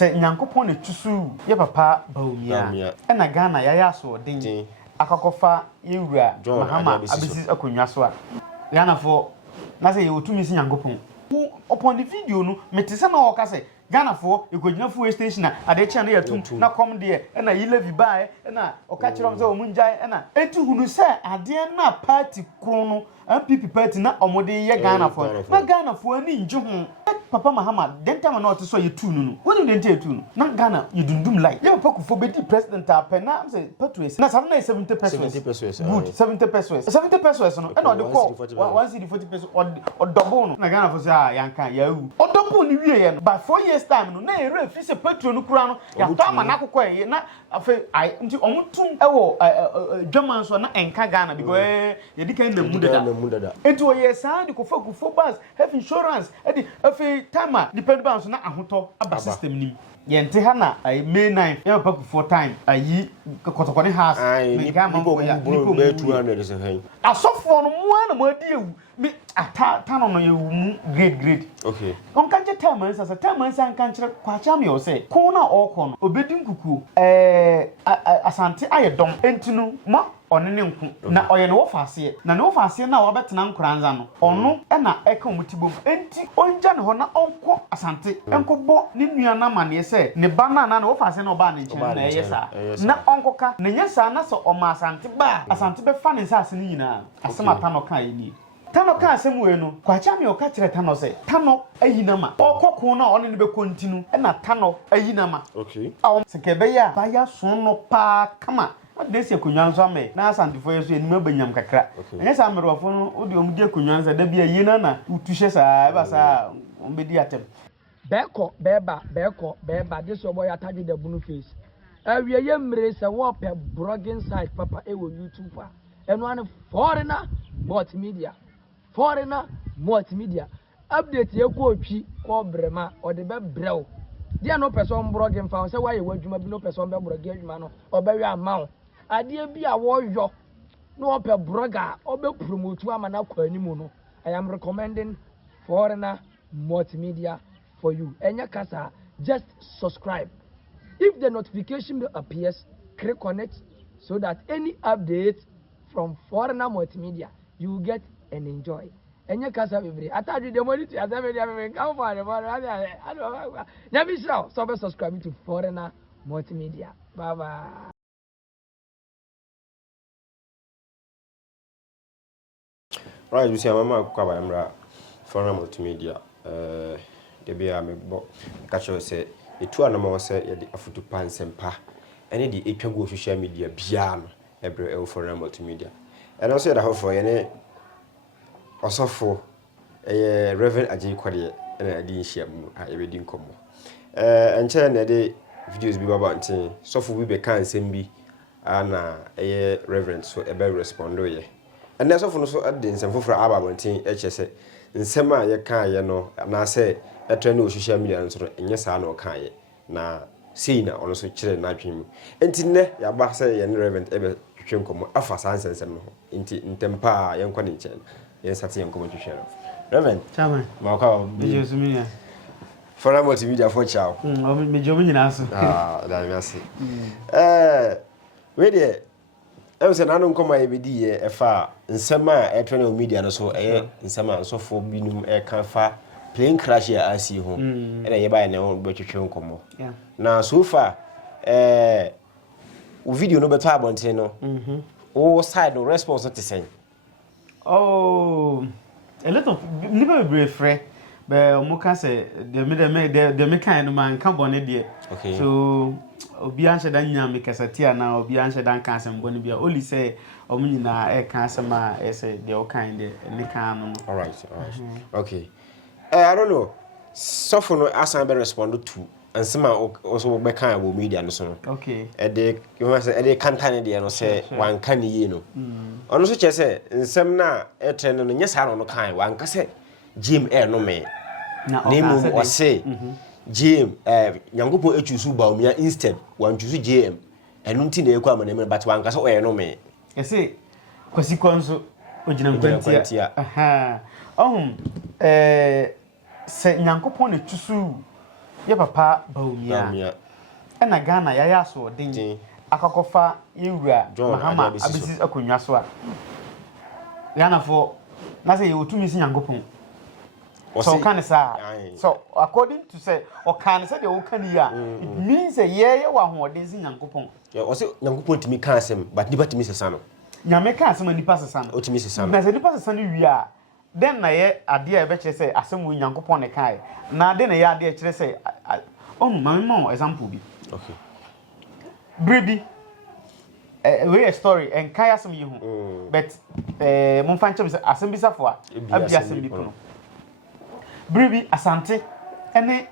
se nyankopon ne tusu ye papa baumia e na Ghana ya ya so den akakofa ewura Mahama abisi akonwa so a Ghana for na say ye otumi si nyankopon upon the video no metese na o ka say Ghana for ekogina fuel station na ade chia na yatum na kom de e na yilevi bae e na o ka kirom say o munjai e na enti hunu say ade na party kro no MPP party na omode ye Ghana for na Ghana for ni nje ho Papa Mahama denta ma na ote so ye tu no wonu denta ye tu no na Ghana yidundum like ye papa kufo bedi president apen na say patriots na 70 pesos good 70 pesos no e na ode call 140 pesos o double no na Ghana for say yanka ya u o double ni wie ye no by 4 years time no na e refi se patron no kura no ya to ama na akokọ ye na afa ai nti omutum e wo dwaman so na enka Ghana because ye di kan na mu dada enti o ye sa di kufo bus health insurance e di afa time depend bounce na ahoto aba system nim ye nte ha na May 9 ye papa for time ayi kotokone house me ga mambo ya nipo 200 se han asofo no mo na mo adi ewu me ata no ye wu grade okay on kanje time ansa kanche kwacha me o say ko na okọ no obedi nkuku asante ayedom entinu ma onene nku na oye no wofase na ne wofase na wobetena nkuranza no ono na eka omutibom enti onja ne ho na onko asante enkobo ne nua na mane se ne ba na wofase na oba ne nchen na yesa na onkoka ne nyesa na so oma asante be fa ne nsase ne nyina asema tano kan yi tano kan asem we no kwacha me o ka kire tano se tano ayinama okoko na one ne be kontinu na tano ayinama okay awon sekebe ya ba ya so no pa kama desi akunyanso ame na asantifo yeso enima banyam kakra enye sa merofo no odi omudi akunyanso da bia yina na utuhye saa ba saa ombedi atem beko this your boy attach the blue face awie ye mre se wo pe blogging site papa e wo YouTube fa eno an foreigner multimedia update ye ko otwi ko brema o de be brew dia no person blogging fa se wa ye wadwuma bi no person be blogging adwuma no obewe ama ade bi a wo yo no ope blogger obe promote ama na kwa animu no I am recommending foreigner multimedia for you enya kasa just subscribe if the notification appears click on it so that any update from foreigner multimedia you will get and enjoy enya kasa bebre ataju the money to asem come for the never so subscribe to foreigner multimedia bye bye. Right, you see, Mama Kwabamra, foreign multimedia. The beer me bo catch say the two animals say the afutu pan sempa, and the epiago social media biano, every foreign multimedia. And also the hope for any also for a Reverend Ajay Kwadi and I didn't share a reading combo. And channel the videos be about so for we be can send be and a reverend so a better responder. And that's often so at the same for our mountain HS in summer ye can ye no na say a trend of social media and so in yes no can na see na also children na dream entine ya ba say ye reverend ebe twetwe nkomo afa sansensem no enti ntempa ye nkwa ne chen ye sate ye nkomo twetwe reverend chama ma ka Jesus minia for a multimedia for chow me jomi nyina so that me see we dey I say nanu nkoma e bedi ye efa nsema e twene media no so nsema nsofo binum e kan fa plane crash ya asi ho e na ye ba ne ho betwetwe nkomo na so far o video no beto abonte no o side no response to say oh a lot of never be free but omuka say the me kind no man kan bone de okay so obi anhye dan nyame kasatia na obi anhye dan kan asem bone bia only say omunyina e kan asem a e say the all kind the kan no all right okay I don't know so for no asan be respond to ansema also be kan about media no so okay e you say e kan tan de no say wan kan yi no ono so che say nsem na e trend no nyesa no kan wan ka say Jim no me na o say JM nyangopo echusu ba omia instead wan chusu JM enu nti na ekwa amane but wan kasa o no me ese kwasi konso ogina nkwantia aha se nyankopon na chusu ye papa baumia na Ghana yaya so den akakofa yewura Mahama abisi akonwa so a Ghana for na say you tumi si Nyankopon so can say so according to say o can say the o can ya it means say ye wa hoden si Nyankopon yeah o say Nyankopon timi kan asem but nipa timi sesa no nyame kan asem nipa sesa no o timi sesa no na say nipa sesa no wi a den na ye ade a be kire say asem wi Nyankopon ne kai na de na ye ade a kire say onu mama example bi okay Bribi we a story and kaya some you but mon fan chum asem bisa fo abi asem bi kono Bribi Asante ene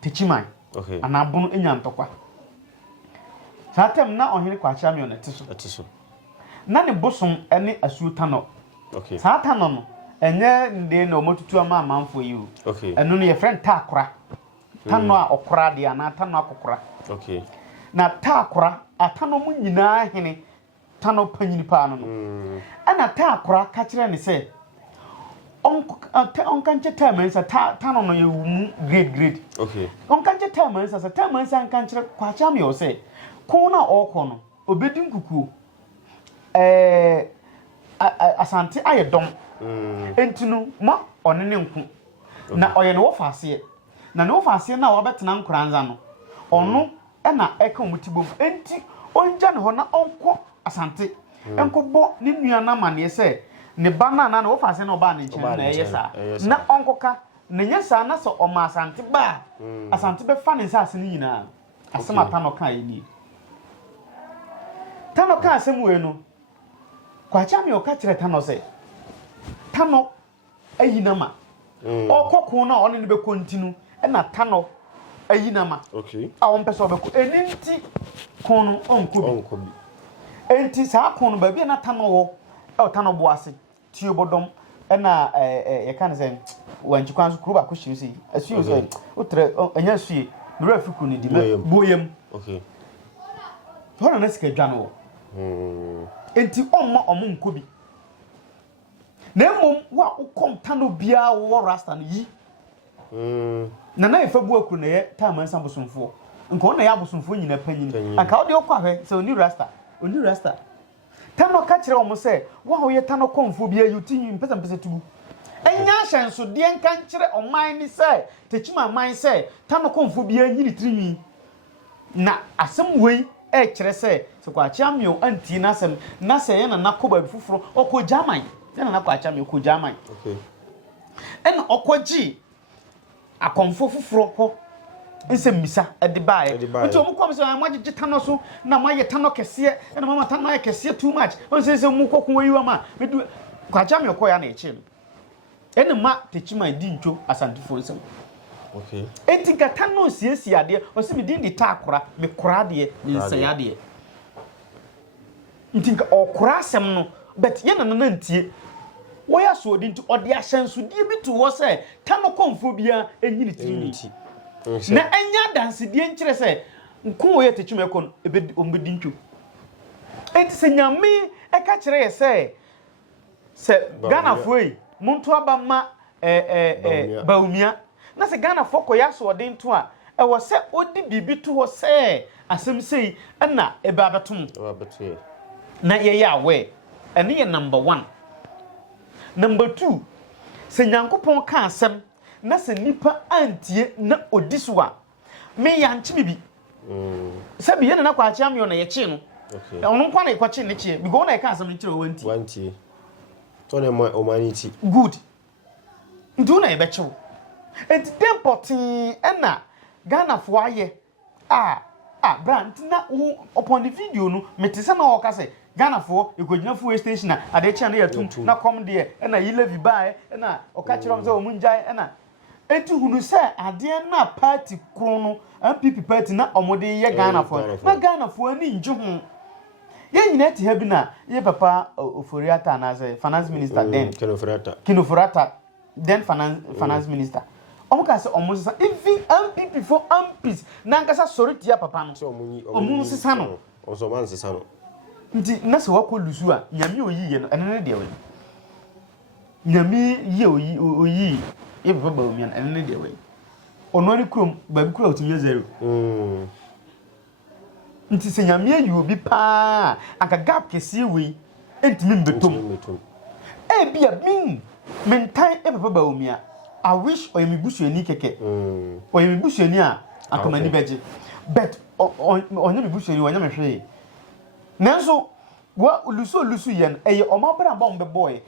techiman okay anabunu enya ntokwa satem na ohene kwa cha mi ona atiso na ne bosom ene asuta no okay sata no enye nde na omotutu ama amanfo yi o okay eno no ye friend takora tano a okora de ana tano akokora okay na takora atano mu nyina hene tano panyini pa no ana takora ka kire ne se on kan cheta mensa tano no ye mu grade okay on kan cheta mensa sa tamansa kan kire kwa cha me o se ko na okọ no obedi nkuku asante ayedom entinu ma onene nku na oye no wofase na no wofase na wabetena nkuranza no ono na eka omutibom enti onja ne ho na onko asante enko bo ni nua na mane se ne ba na wofase na oba ne nchen na eyesa na onko ka ne nyesa na so oma asante ba asante be fa ne nsase ni nyina asema ta no ka yi tano ka asem we no kwa cha mi o ka kire tano se tano ayinama okoko na one ne be continue na tano ayinama okay a won pese obeko eninti kono onkobi enti sa kono ba bi na tano wo e tano bo ase ti obodom na ye kan se wanchi kwanso kruba ko shiri asu se otre anya sue no rafiku ni di boyem okay hona na sika dwa no enti omma omo nkobi na emom wa ukom tano bia wo rasta no yi na efabu akru na ye tamansa bosomfo nko na ya bosomfo nyina panyini aka odi okwa hwe se oni rasta tano ka kire omo se wa wo ye tano komfo bia yutinyi mpesa tubu enya hyenso de nka kire oman ni se techima man se tano komfo bia nyiri tirinwi na asem wei kire se kwa chamio anti nasem na se ye na nakoba bifufuro okọ jaman ye na nakwa chamio ko jaman okay en okoji akomfo fufuro ho nsem misa de bae nti omu kom se ma gye tano so na ma ye tano kese na mama tano ye kese too much on se mu kokon wayiwa ma medu kwa chamio ko ya na eche en ma techima di ntwo asantifo nsem okay etinka tano siesie ade o se me di ndi takora me kora de ni nsaya ade ntinka okora asem no but ye na ntie wo ya so odi nti odi ahyenso die bi to wo se tano komfo bia enyini tiriniti na enya danse die nkire se nko wo ye techuma ekon ebe ombedi ntwo enti se nyame eka kire ye se Ghana foi muntu aba ma baumia na se Ghana foko ya so odi nto a wo se odi bibi to wo se asem sei na ebe abetum na ye ya we ene ye number 1 number 2 se Nyankopon ka asem na se nipa antie na odiswa me ya nchi bibi se bi ye na kwa achia me na ye chi no okay ono kwa na ye kwa chi ne chi bi go na ye ka asem ne chi wanti to ne mo omaniti good ndu na ye be chiwo enti tempotin na Ghana fo aye brand na upon the video no metese na oka se Ghana fo ekogina fo station na ade chia na yatum na kom de na yilevi bae na oka kire om se omunjai na enti hunu se ade na party kro no MPP party na omode ye Ghana fo na Ghana fo ani nje ho ye nyina ti ha bi na ye papa Oforiata na se finance minister then Kinoforiata then finance minister omuka se omusisa even MPP for MPs na nkasa sorry tia papa no omusisa no oso man sisa no nti na se wako lusu a nyame oyiye no ene ne de we nyame ye oyi ye baba omi ene ne de we ono ni krom ba bi kura otunye 0 nti se nyame ayi obi pa aka gap kesi wi entimi mbetom bia mentai papa ba omia I wish oyemi busuani keke oyemi busuani a akamani beje but onyemi busuani wanyame hwe nanso wa lusu yen eye omabra ba ombe boy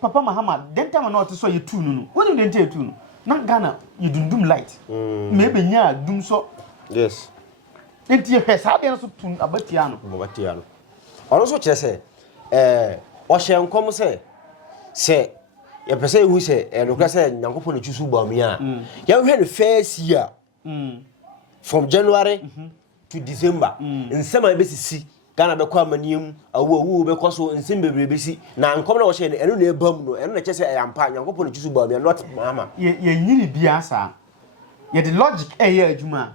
papa Mahama denta ma not so ye tu no woni denta ye tu no na Ghana yidundum light maybe nya dum so yes enti ye sa de so tun abatia no ono so kire se o hye nkom se ye pese hu se no se nyankopon chusu ba mi a ya hwe no first year from January to December nsema be sisi Ghana be kwa maniam awu be koso nsim bebrebe si na nkom na wo hye eno na ebam no eno na kire se yampa nyankopon chusu ba mi not Mahama ye nyiri bia sa ye the logic ye adwuma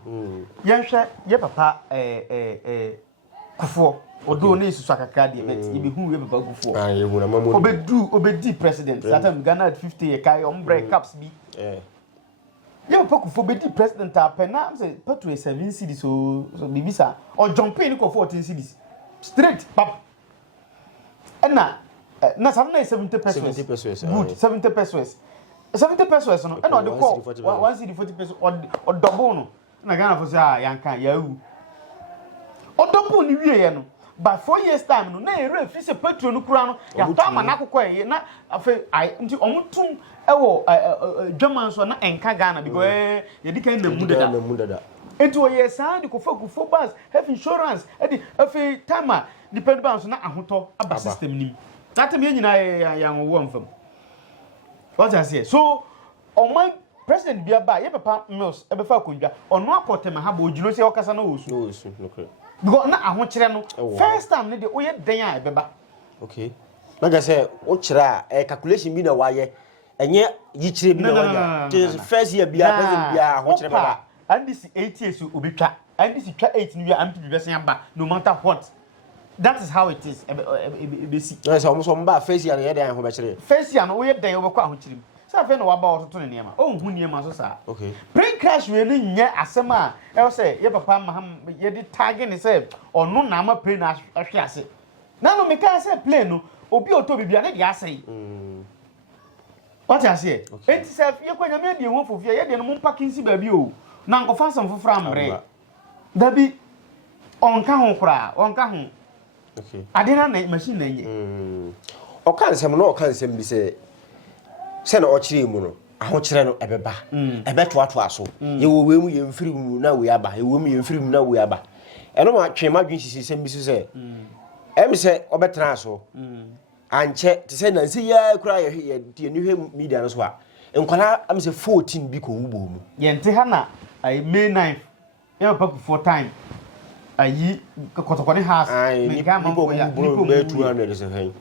ye hwe ye papa kufo odo na isusu akakra de bet ye be hu ye papa kufo ye hu na mamu obedi president that time Ghana at 50 ye kai ombre caps bi ye papa kufo obedi president apena say patu 7 cities so bibisa or jump in ko 14 cities straight pap na 70 pesos good 70 pesos 70 pesos no and the call 1 city 40 pesos or double no na Ghana for say yanka yahu o double ni wie no by 4 years time no na ere fi se petrol no kura no ya to ama na kokọ ye na afa nti omutum ewo dwaman so na enka Ghana because ye di kan na mu dada enti o ye sa di ko fo bus health insurance e di afa time depend balance na ahoto aba system nim that time ye nyina ya wo mfam what I say so on my president bia ba ye papa mills e be fa konja ono akote ma ha ba ojulo se okasa na osu okay because na ahokire no first time ne de oye den a ebeba okay na ga say o kire a calculation bi na waye enye yi kire bi na waye first year bia president bia ahokire baba and this 8 years obi twa and this twa 8 ni am to be say ba no matter what that is how it is be see no say almost mba first year ye den ho be kire first year no oye den obekọ ahokire sa fe no waba ototo ne niam o hu niam so sa okay pre crash we ni nya asem a e say ye papa Mahama ye di target ni say onu na ma plane na ahwe ase na no me ka say plane no obi oto bibia ne di ase what I say enti say ye kwanya me di ho fofia ye di no mo parking si ba bi o na nkofa asem fofra amre da bi onka ho kura onka ho okay adena na machine na nye o kan sem no o kan sem bi say se na ochire mu no ahochire no ebeba ebeto aso ye wo wemu ye mfiri mu na we aba ye wo mu ye mfiri mu na we aba eno ma twe madwen sisi sem bi so se se obetra aso anche te se na nsi ya kura ye tie ni hwe media no so a enkwala am se 14 bi ko wubo mu ye nte ha na ai May 9 ye papa for time ayi kotokone house me ga ma ko ya ni ko 200 se hen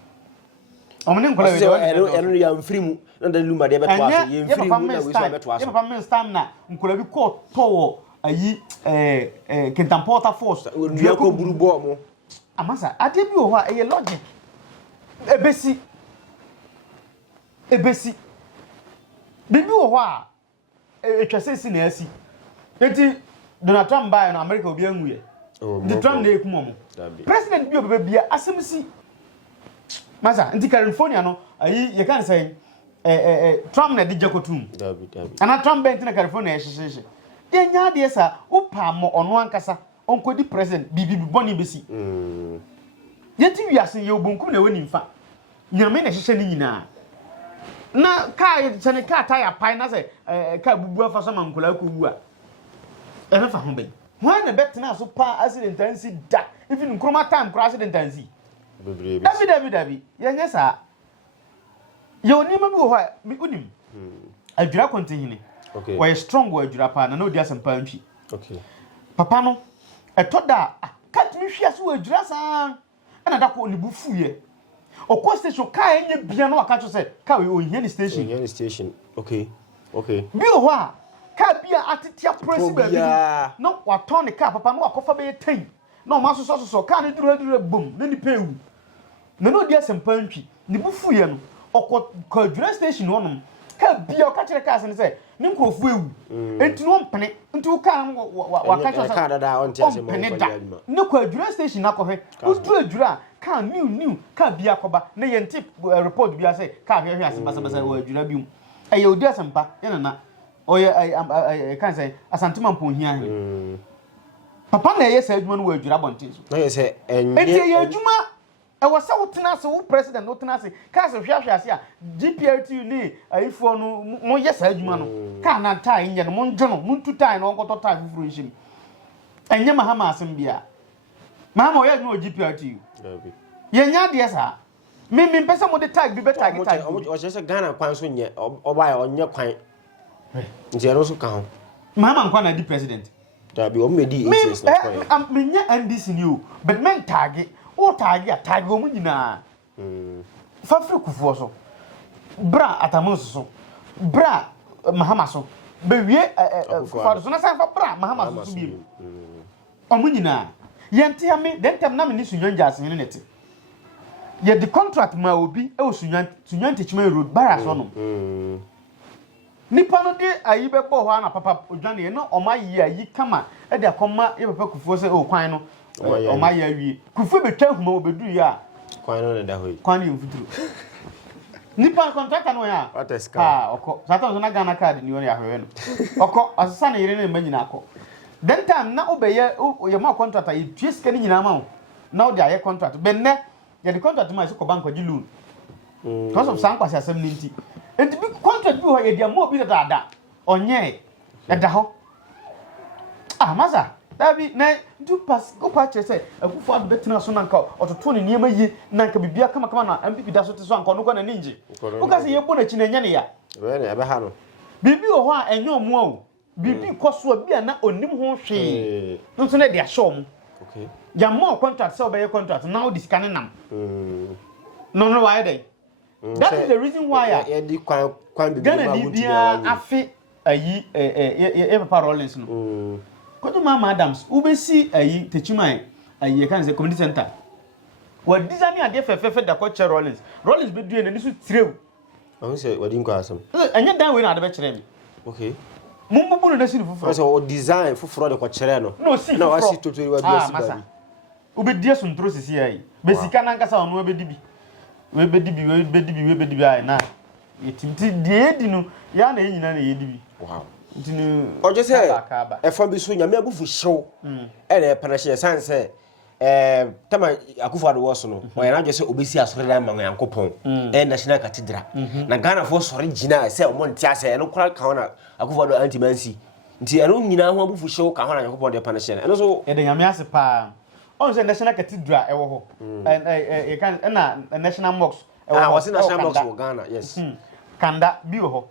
omne nkola we eno ya mfiri mu na da luma de beto aso ye mfiri mu na we so beto aso ye papa men stand na nkola bi ko towo ayi Kentampota force dua ko burubo mo amasa ade bi o ho a ye logic ebesi bibi o ho a etwase si na asi enti Donald Trump buy na America obi anwuye the Trump na ekumo mo president bi obi bia asemsi masa nti California no ayi ye kan say Trump na di jakotum dabi ana Trump bent na California hyehyehye ye nya de sa upa mo ono ankasa onkodi president bibi boni besi yeti wiase ye obonkum na woni mfa nyame na hyehyɛ ni nyina na kai sene ka tire pai na say ka bubu afa so mankola ko bu a ene fa ho ben ho na bet na so pa accident ansi da even nkroma time kro accident ansi David ye nya sa ye oni ma bi ho a mi unim adwira kontihini okay we strong we adwira pa na no dia sempa ntwi okay papa no etoda kat mi hwia so we adwira sa na da ko ni bu fuye okọ station ka enye bia na waka cho say ka we ohia station okay bi ho a ka bia atetia press ba bi na wato ne ka papa no wakofa be 10 na o ma so ka ne duru bom na ni pewu na no dia sempa ntwi ni bu fuye no okọ ka dura station no ka bia o ka kire ka se ne say ne nkrofo ewu enti no mpene enti wo kan wa ka cho ka dada on tia se mo ne kwa adwura station akɔhwe uduru adwura ka new ka bia akɔba ne yenti report bia say ka hwehwe asembasa wa adwura bi mu ɛyɛ odi asempa yana na ɔyɛ kan say asantema mponhia papa na ɛyɛ sa adwuma no wa adwura bonten so na yɛ sɛ enti ɛyɛ adwuma ɛwɔ sɛ wotena se wo president wotena se ka se hwehwe ase a GPRT ni ayifo no mo yɛ sa adwuma no ka na tai nyɛ no mo ndwono mo ntutai no nkɔtɔ tai fufuro nhim enye Mahama asem bia Mahama oya no GPRT yenya de esa me pesa mo de tag bi be tag o se Ghana kwan so nye oba ya onye kwan nti ero so ka ho Mahama nkwa na di president da bi o me di is na kwan me nya NDC ni o but men tag o tag ya tag o mu nyina fa firi kufuo so bra atamos so bra Mahama so be wie kufuo so na san fa bra Mahama so bi omu nyina yente ame dentem na me ni sunwanja asene ne nete ye the contract ma obi e o sunwante chima road bara so no nipa no de ayi be bo ho ana papa odwane ye no omayi ayi kama e de akoma ye papa kufuo se o kwan no omayi awie kufuo betwa huma obedu ya kwan no da hoyi kwan yo futuro nipa contract no ya okọ satan so na Ghana card ni woni ahwewe no okọ asesa na yire na manyina akọ then time na obeye ye ma contract ayi tue sika ni nyina ma na o de aye contract benne ye the contract ma se ko bank oji loan because of san kwase asem ni nti enti bi contract bi ho ye dia mo bi da onye e da ho masa dabi na du pass go pa che say akufo adu betina so nanka ototo ne niema yi nanka bibia kama na MPP da so te so anka no na ninje o ka se ye bo na chi na nya ne ya we na ebe ha no bibi o ho a enye omo o bibi koso bia na onim ho hwe nso na dia show mu okay ya mo contract say obey contract now this can nam no why dey that is the reason why ya di kwan bibi ma bibia afi ayi papa Rollins no kodo Mama Adams ubesi ayi techiman ayi kan say community center wa design ade fefefe da ko che Rollins be due na ni so tirew o say wadi nko asem anya dan we na ade be kire mi okay mumbubu no na si fufuro so o design fufuro de ko kire no na wa si totori wa bi si ba ubedie so ntro sisi ayi besika na nkasa ono be dibi we be dibi ayi na yetimti die di no ya na enyina na ye dibi wow ntinu oje se efo bi so nyame abufu hyew e na panahye sanse tama akufo ado woso no o yana je se obesi asore dan man yankopon national cathedral na Ghana fo sore gina se o monti ase no kura ka na akufo ado anti mansi nti eno nyina ho abufu hyew ka ho na yankopon de panahye eno so de nyame ase pa on se national cathedral e wo ho e kan na national mosque e wo ho national mosque wo Ghana yes kanda bi wo ho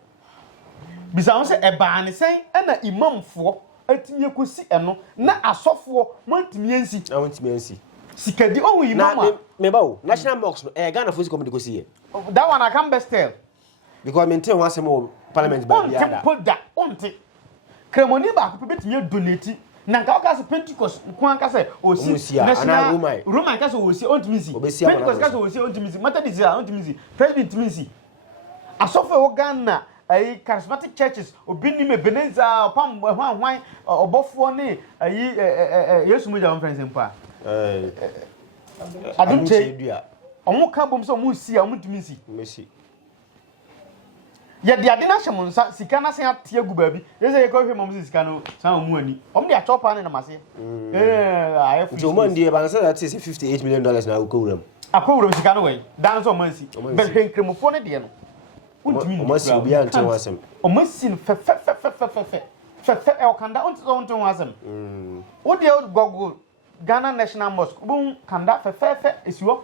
bisa on se e ba ne sen na imamfo atinye kosi eno na asofo montimi ansi na montimi ansi sikadi o wi mama me ba o national mosque Ghana fo si comedy kosi ye that one I can best tell because maintain one sem parliament ba bia da onte kremoni ba ko betimi donate na nka ka se Pentecost ko anka se osi national Roman ka se osi ontimi si Pentecost ka se osi ontimi si Methodist ontimi si President ontimi asofo wo Ghana ayi charismatic churches obini me Beneza pam hwan obofo ne ayi Yesu mo jam friends mpa adunche omo ka bom so mo si a mo tumi si mesi ye de ade na hyem nsa sika na sen atia gu baabi ye se ye ko hwe mo sika no san omu ani omo de atopa ne na mase ayi fu jo mo ndie ba nsa that is $58 million na akowuram sika no we dan so man si ben hwenkremofo ne de no o si obi an ten wasem o masin fe e okanda on ten wasem o de gogo Ghana National Mosque bun kanda fe esiwo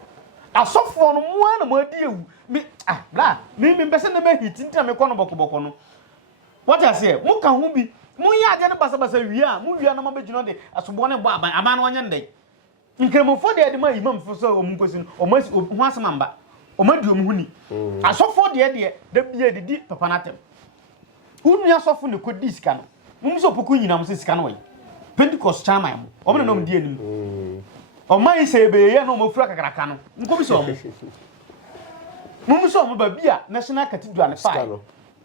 asofo no mo na mo adi ewu mi bra mi pese na me hit ntia me kono bokoboko no what I say mo ka ho bi mo ya ade ne basa wi a mo wi na ma begino de asobo ne bo aban no anya ndai nkremofo de ma imam fo so o munkosi no o masi ho asema mba o madi o muhuni asofo de da bia didi papa natem unu asofo ne ko diska no mo so poku nyina mo sika no we Pentecost chama mo o me no mo di anim o man se be ye no mo fura kakraka no nko bi so mo so mo ba bia national cathedral ne fa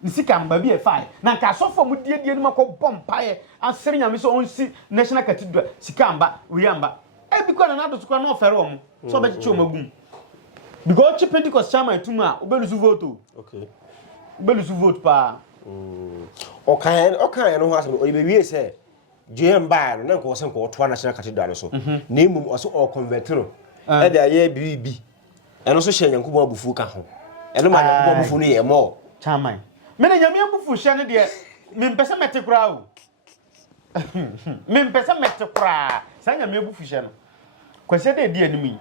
nisika mba bi e fine na ka sofo mu die no makọ bompae asere nyame so onsi national cathedral sika mba wiamba e bi kwa na do so kwa na ofere omo so be chichi omagum because chi Pentecost chairman tuma a obelusu vote okay obelusu vote pa okay no ho asem o be wie se JM ba no na ko se ko to national cathedral so na emum o so o convert no e da ye bibi eno so hye Nyankopon abufu ka ho eno ma Nyankopon abufu no ye mo chairman me na nyame abufu hye ne de me mpese mete kura o me mpese mete kura sa nyame abufu hye no kwase de di anim yi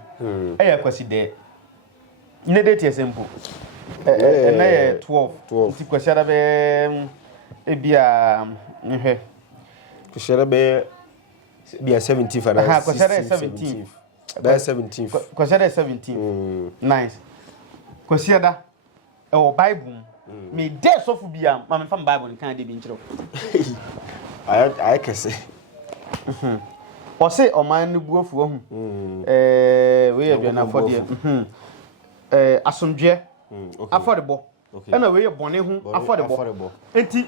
ya kwase de ne de tie sempo na ye 12 ti kwase da be e bia nhwe kwase be bia 17 aha kwase de 17 by 17 kwase de 17 nice kwase da e o bible me de sofu bia ma me fam bible kan de bi nchiro I kese o se o man ni buofu ohu we ye na for de asomdwe affordable na we ye bone hu affordable enti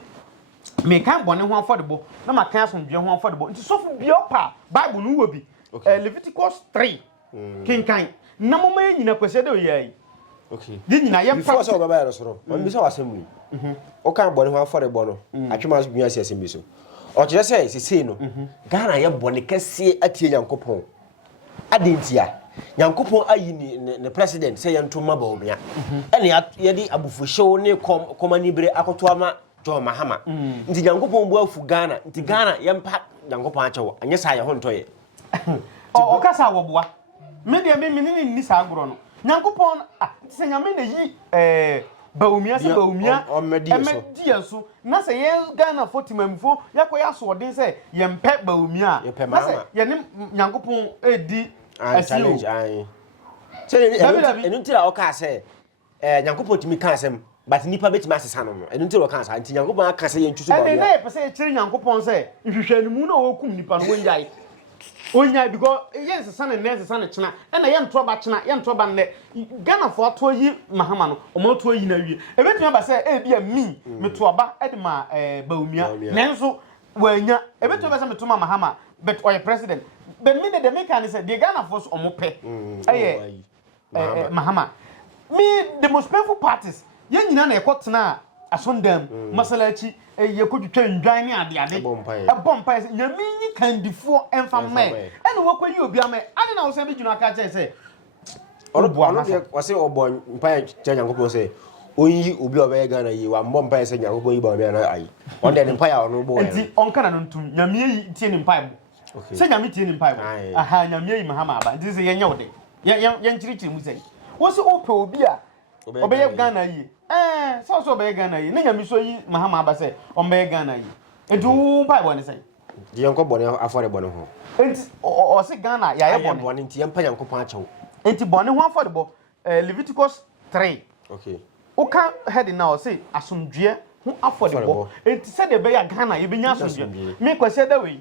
me kan bone hu affordable na ma kan asomdwe hu affordable enti sofu bia pa bible no wo bi Leviticus 3 kinkan na mo ma nyina kwese de oyai okay di nyina ye before so baba ya so on bi so asem o kan bone hu affordable no atwema so bia asem bi so o kire sei no Ghana ye bone kese atie Nyankopon adentia Nyankopon ayi ne president say yentoma ba omia ene ye di abufo ne komani bere akoto ama John Mahama nti Nyankopon bu afu Ghana nti Ghana yempa Nyankopon achewo anye sa ye ho ntoye o kasa wo boa me de me ni sa agro no Nyankopon se nyame na yi baumia se baumia emedia so na se ye Ghana fotimamfo yakoya so odin se ye mpe baumia na se ye ne Nyankopon edi challenge ai se enu ntira o ka se Nyankopon timi ka asem but nipa betima asesa no enu ntira o ka sa nti Nyankopon aka se ye ntwuso ba na ye pese ye kire Nyankopon se nhwehwanimu na wokum nipa no wonjai onya because yes sana nese sana china na ye nto ba china ye nto ba nne Ghana for to yi Mahama no o mo to yi na wie e betumi ba se e bia mi meto ba e de ma baumia nenso wanya e betumi ba se meto ma Mahama but oye president but me de make an say the Ghana force o mo pe Mahama me the most painful parties ye nyina na e kwotena asondam masalachi ye kodwetwa ndwan ne ade bompa nyame nyi kandifo enfam ene wokoyi obi ame ade na wo se bejunu aka che se ono de wase obo mpa che Nyankopon se onyi obi obe Ghana yi wa mbompa se Nyankopon yi ba obi na ayi on de mpa ya ono bo enti onka na ntum nyame yi tie ni mpa se nyame tie ni mpa aha nyame yi Mahama aba enti se ye nyawde ye nchirichiri mu se wo se ope obi a obe Ghana yi so be Ghana yi na nyame so yi Mahama aba se on be Ghana yi edu Bible ne say di yanko bone afore bone ho enti o se Ghana ya ye bone enti yempa Nyankopon achewo enti bone ho affordable Leviticus 3 okay o kan head na o se asomdwe ho affordable enti se de be ya Ghana ye benya asomdwe me kwase da we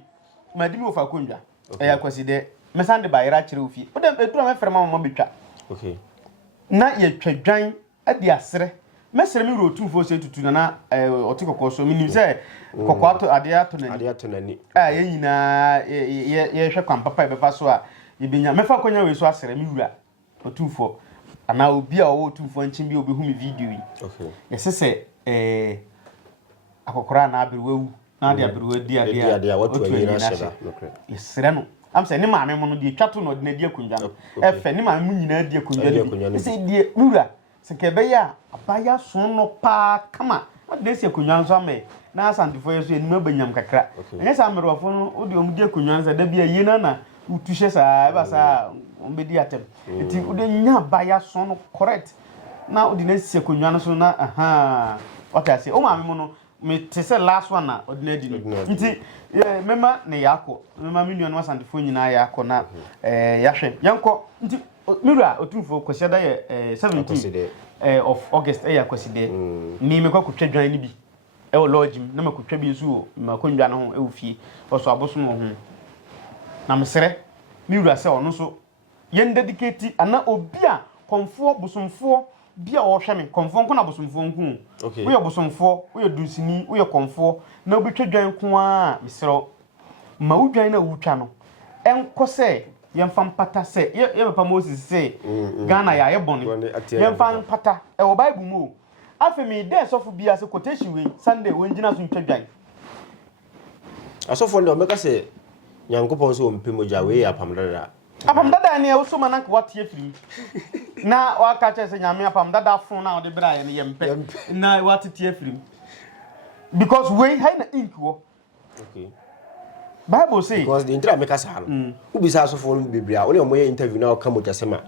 madimi ofa konwa ya kwase de me sande ba yera kire ofi o de edu ma frema mama betwa okay na ye twadwan ade asere mesere mi rotu fo se tutu na otikoko so minim se kokwato ade ato nani ye nyina ye hwe kwam papa be fa so a ye benya mefa konya we so asere mi wura otufo ana obi a wo otufo nchim bi obi hu mi video yi okay ye sese akokora na aberewu na ade aberewu di ade watu ani na sheba ye sere no am se ni maame mo no di twato no de na di akunja no efe ni maame mo nyina di akunja no se di wura sekebe ya abaya so no pa kama ade se akunja nso ame na Asantes yeso enima banyam kakra enye sa merofo no odi omudi akunja nso da bia yi na utuhye sa eba sa ombedi atem enti odi nya abaya so no correct na odi na se akunja nso na aha otase o maame mo no me te se last one na odi na di no nti mema ne yako mema minu no Asantes nyina yako na yahwe yanko nti Mira otumfo kwasiada ye 17 of August ya kwaside ni me kwakotwa dwan ni bi e wo lodging na makotwa bi nso makondwa no ho e wo fie oso abosom ho na mesere Mira se ono so yen dedicate ana obi a konfo bosomfo bia wo hwe me konfo ko na bosomfo nku okay wo ye bosomfo wo ye dusini wo ye konfo na obi twadwan ko a misro ma wudwan na wutwa no enko se yemfa mpata se ye papa Moses se Ghana ya ye bone yemfa mpata e wo Bible mu afemi de sofo bia se quotation we Sunday we ngina so ntwadwan asofo ndo meka se Nyankopon so mpemogya we apamdada ne e wo so mananka watie firi na waka che se nyame apamdada fon na ode bra ye ne yempe na watie firi because we hay na ink wo okay Bible say because the intro make us hano who be say so for biblia only omo interview na o ka moja sema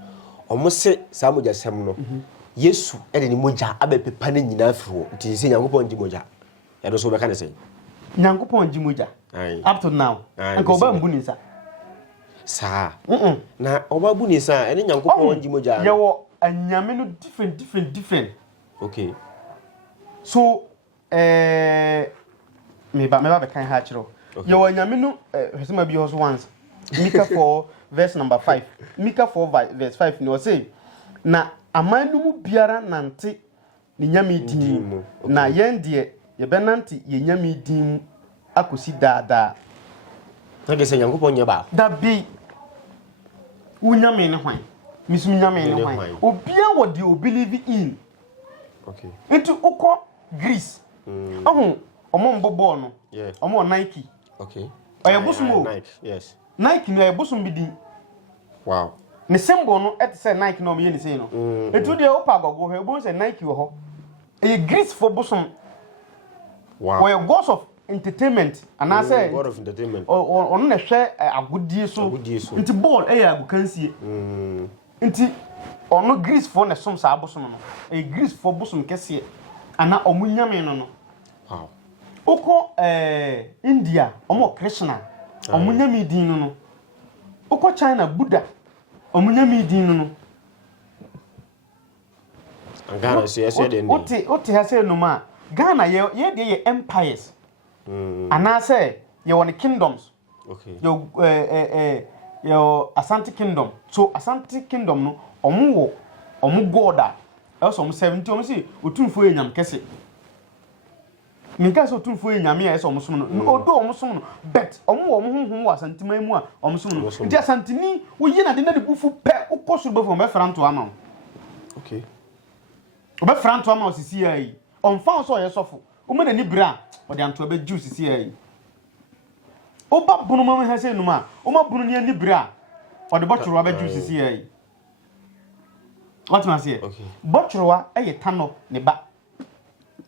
omo se sa moja sem no Yesu e de ni moja abepepa na nyina afiro nti se Nyankopon ngi moja e do so be ka ne say Nyankopon ngi moja up to now nka oba mbu ni sa na oba bu ni sa ene Nyankopon ngi moja ye wo anyame no different okay so me ba be kan ha chiro ye wo anyame no hwesema bi hoso once Micah 4 verse number 5 Micah 4 verse 5 no say na amanu mu biara nante ni nyame din na yen de ye benante ye nyame din akosi daadaa na ge se Nyankopon nya ba da bi unyame ne hwan misum nyame ne hwan obia wo de believe in okay into uko Greece omo mbobo no omo Nike okay oya bosumo Nike yes Nike no e bosum bi din wow ne symbol no et say Nike no me ye ne say no etu de opa gogo he bo say Nike wo ho e Greece for bosom wow or gods of entertainment and I say god of entertainment on na hwe agudie so nti ball e ya agukansie nti ono Greece for na som sa abosom no e Greece for bosom kese ana omunyame no wow uko India omo Krishna omunyame din no uko China Buddha omunyame din no Ghana say dey oti ha say no ma Ghana ye de ye empires ana say ye won kingdoms okay yo Asante kingdom so Asante kingdom no omo goda also omo 70 omo say otumfo enyam kese Nika so otumfo enyam ya eso omo som no odo omo som no bet omo honhom wa Asantima mu a omo som no ndi Asantini wo yi na de na de bufu pe ukoso befo me franto ama okay obe franto ama osisi ai onfa so ye sofo o me na ni bra o de anto be juice sisi ai oba bunu ma ha se numa o ma bunu ni bra o de botchoro be juice sisi ai what ma say okay botchoro e tano ne ba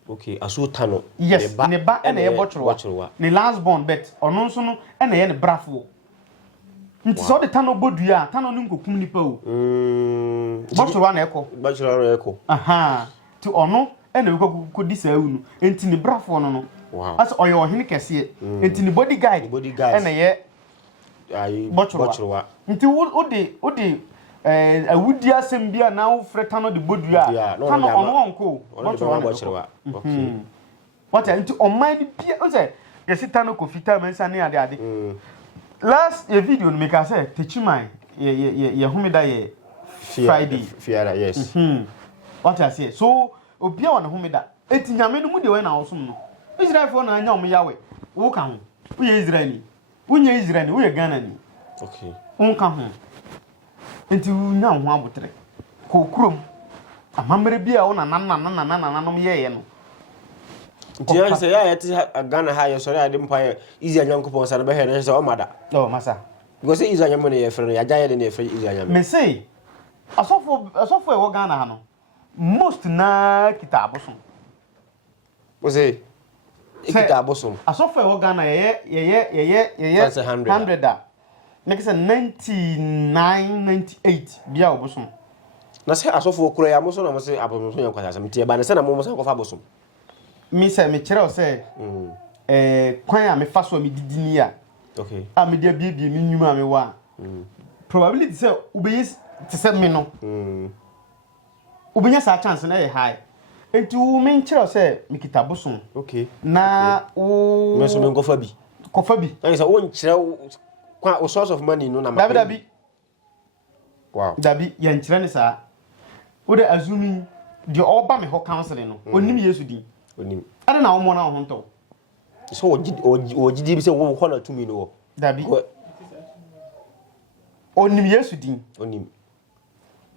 okay aso tano yes ne ba e na ye botchoro ne last born bet ono nso no e na ye ne brafo nti so de tano bodua tano ni nkokum ni pa o botchoro na eko aha ti ono e na ko di sa unu enti ne brafo no wow as oyo ohene kese enti ne bodyguard e na ye ai botchoro nti odi awudi asem bia na wo freta no de bodua tano ono onko botchoro okay what enti on mind bia o say the sitano ko fita mensa ne ade last video no make I say techimai ye homeda ye Friday yes what I say so obia won homeda eti nyame no mu de we na wosom no Israel for na anya yawe wo ka ho wo ye Israeli wo ye Ghana ni okay wo ka ho enti nya ho abotre ko kurom amamre bia wo na no ye no ntia se ya yeti Ghana ha ye sori ade mpa easy Nyankopon sa be he ne se o mada masa because easy anyamo ne ye fere ya jaye ne ye fere easy anyamo me say asofo e wo Ghana ha no most na kitabosom wo say kitabosom asofo e wo Ghana ye 100 da make say 9998 bia obosom na se asofo okura ya mo so na mo se abosom yan kwasa mtie ba na se na mo so kofa abosom mi se me kire o se kwan a me fa so me didini a okay a me dia bie me nwuma me wa probability say ubeyi te se me no ubenya sa chance na ye high enti u me kire o se me kitabosom okay na o me so me kofa bi na say won kire kwa source of money no na ma dabi wow dabi ya nkire ne sa wo de azumi the oba me ho counseling no onim Yesu din onim ade na wo mo na ho nto so ogidi bi se wo ho na tumi no dabi onim Yesu din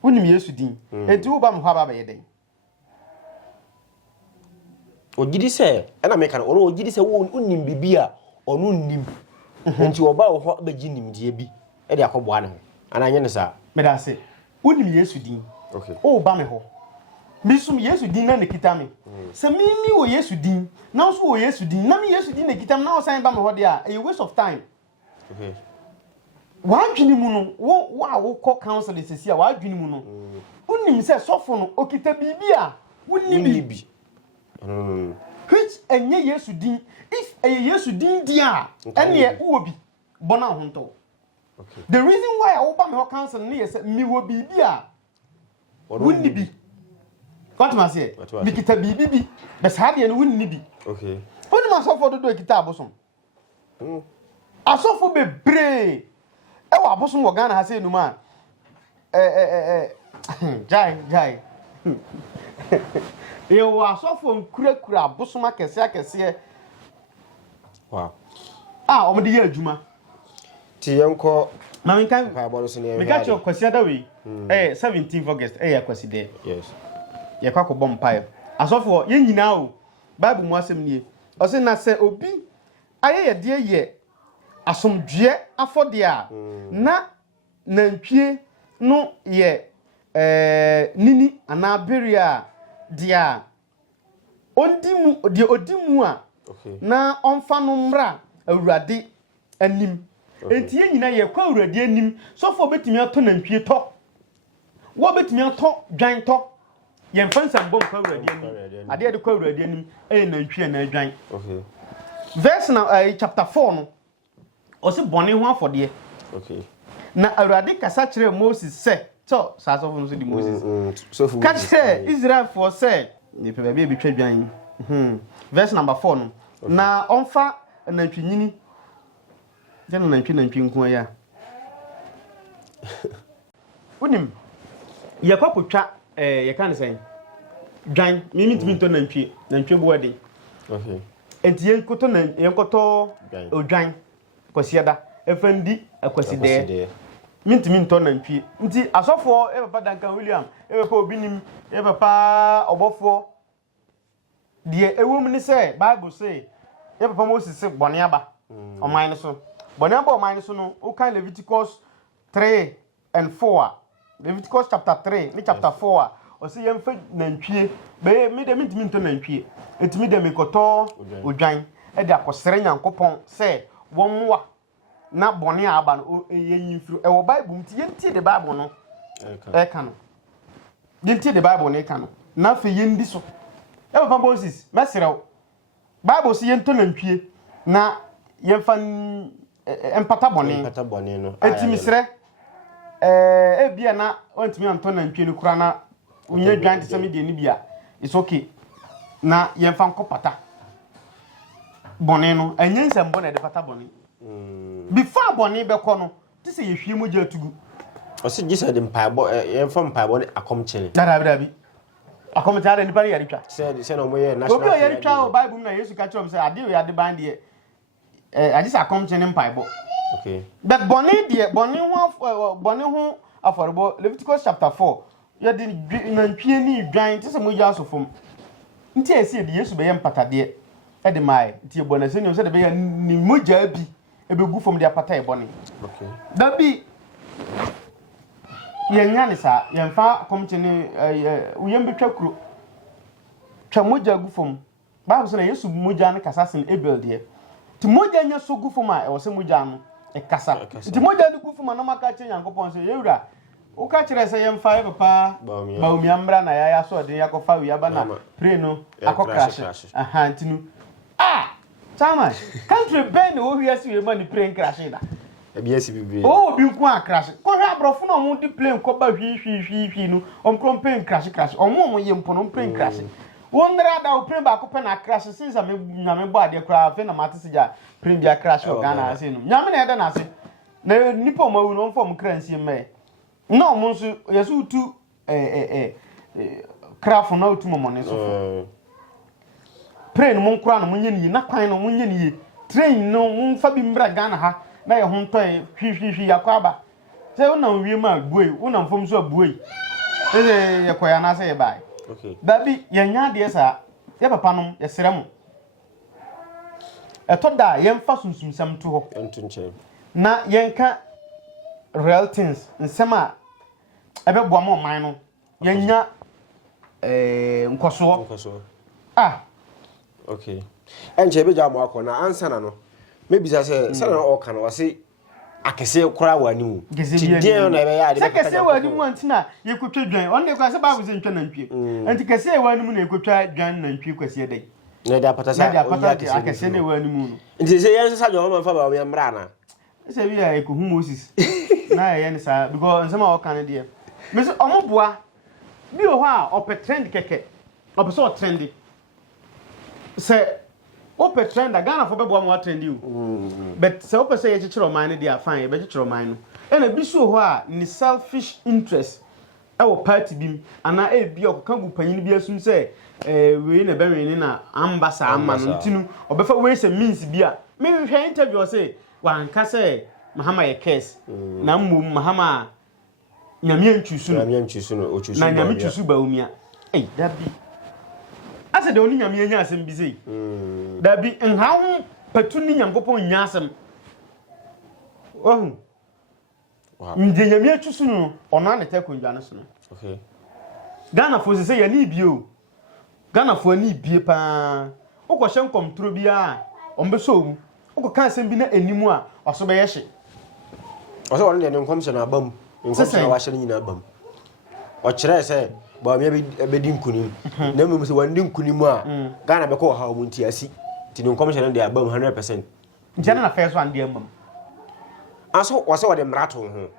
onim Yesu din enti wo ba me ho aba ba yeden ogidi se na me kan oro ogidi se wo onim bibia ono nim enti oba wo ho ba gi nimdie bi e de akoboa ne ho ana anye ne sa me da se onim Yesu din okay o ba me ho misum Yesu din na ne kita me se mi wo Yesu din na so wo Yesu din na mi Yesu din ne kita me na o san ba me ho de a waste of time okay wa dwini mu no wo call counsel sesi a wa dwini mu no onim se sofo no okita bibia wonni bi which enye Yesu din if Yesu din dia ene wo bi bona ho nto okay the reason why I open my counsel ne yes mi wo bibia wonni bi what ma say mi kita bibi bi bes ha de no wonni bi okay oni ma sofo do kita abosom asofo bebre e wa abosom wo Ghana ha say no ma jai yo asofo nkura abosom akese wow o me de ya adwuma ti yanko ma me kan pa bolo so ne me ka cho kwasi da we 17th August ya kwasi de yes ye kwa ko bom pae asofo ye nyina o bible mu asem nie o se na se obi aye ye de ye asomdue afode a na nantwie no ye nini ana beria dia ondimu de odimu a na onfa no mra awurade anim enti ye nyina ye kwa awurade anim sofo betimi ato nantwie to wo betimi ato dwan to ye mfansa mbom kwa awurade anim ade de kwa awurade anim nantwie na dwan okay verse na chapter 4 no o se bone ho afode okay na awurade kasa kire Moses se so sasofo no so di Moses so fu catch say Israel for say ni pe be betwa dwan verse number 4 no na onfa nantwinyini jeno nantwi nko ya unim ye kwakotwa ye kan say dwan mimi timi to nantwi bo ade okay enti yenkoto odwan kwasiada efandi akwaside mintimi nto nantwi nti asofo e papa Duncan William e papa obinim e papa obofo de ewom ni say bible say e papa Moses say bone aba oman ne so bone aba oman ne so no o kan Leviticus 3 and 4 Leviticus chapter 3 ni chapter 4 o say yemfa nantwie be me de mintimi nto nantwie etimi de mekoto odwan e de akosere Nyankopon say wonwa na bone aba no yeyimfiro e wo bible mti yenti de bible no e kan yenti de bible no e kan na fe yendi so e papa Moses mesrew bible si yento nantwie na yemfa empata bone no etimi sre bia na ontimi anto nantwie no kura na unye dwan te semi de ni bia it's okay na yemfa nkopata bone no enyensa mbona de pata bone before bone be kono ti se ye hwie moja tugu o se gisa de mpaebo yemfa mpaebo ne akomchele dada akomchele ni pari ya ritwa se no moye national obi o ya ritwa o bible na Yesu ka chom se ade o ya de ban de agisa akomchele mpaebo okay but bone ho aforebo Leviticus chapter 4 ya de nantwie ni dwan ti se moja asofom nti ese de Yesu be ye mpatade e de mai nti e bona se ni se de be ya ni moja bi ebegu from their pata ebony okay that be yenya sa yemfa komtene uyem betwa kuro twa moja gu from bible say Yesu moja ne kasa sen Abel de ti moja nya so gu from a e wo se moja no e kasa ti moja ne gu from na maka che Nyankopon se yewura o ka kire se yemfa e papa baumia mbra na ya so de yakofa wi aba na pray no akokrash aha ntinu Chama, country ben o hiase we man plane crash da. Ebiesi bibi. Oh, bi nko a crash. Ko hwa brofo na mo di plane ko ba hwi no. On plane crash. Omo ye mpo no plane crash. Wondra da o plane ba ko pe na crash since me nyame bo ade kra fe na mate sija plane bia crash o Ghana ase no. Nyame na ede na ase. Na nipo mawu no fo mo kransie me. Na omo nso yesu tu craft no to momone so pray no mon kra no munye ni na kwan no munye ni train no mfa bi mbra Ghana ha na ye ho ntoy hwihwihwi yakwaba say una wie ma buei una mfom so buei ye koya na say bai okay dabi ye nya de sa ye papa no ye serem etoda ye mfa sunsumsam to ho entunche na ye nka real things nsema ebe boa mo man no ye nya nkoso okay enche be jam akọ na answer na no maybe say na o kan o say akese kura wani mu tidie na ebe ya de akese wani mu antina ye kotwa dwan on de kwa se ba se ntwa na ntwie anti kese wani mu na ye kotwa dwan na ntwie kwase de na da pata sa akese ne wani mu no nti se ye sa jo ma fa ba o mra na se bi ya ko hu Moses na ye ne sa because nsema o kan de me se omoboa bi o ho a ope trend keke ope so trendy se ope trend Ghana for bebo am trend you but se ope say ye chichiro man ne dia fine ye be chichiro man no e na bi so ho a ni selfish interest e wo party bim ana e bi okoka gu panyin bi asum se we na be we na ambasa amma no ntinu obefa we se means bi a me hwe interview say wanka say Mahama ye case na mmom Mahama nyame ntwusu no ochusu na nyame ntwusu ba umia dabi ase de oni nyame nya asem bi sei dabi nha ho patu ni nyankopon nya asem wow nje nyame ntwusu no ona na tekondwa no so no okay Ghana fo se ya ni bio Ghana fo ni bie pa ukọ hye nkomtro bia ombe so mu ukọ kan asem bi na enimu a oso be ye hye oso won de nkomse na abam nkomse na wa hye nyina abam o kire se ba me be di nkunim na me se wan di nkunim a Ghana be ko ha o munti asi ti nkomse na de abam 100% njana na first one de ambam aso wase wo de mrato ho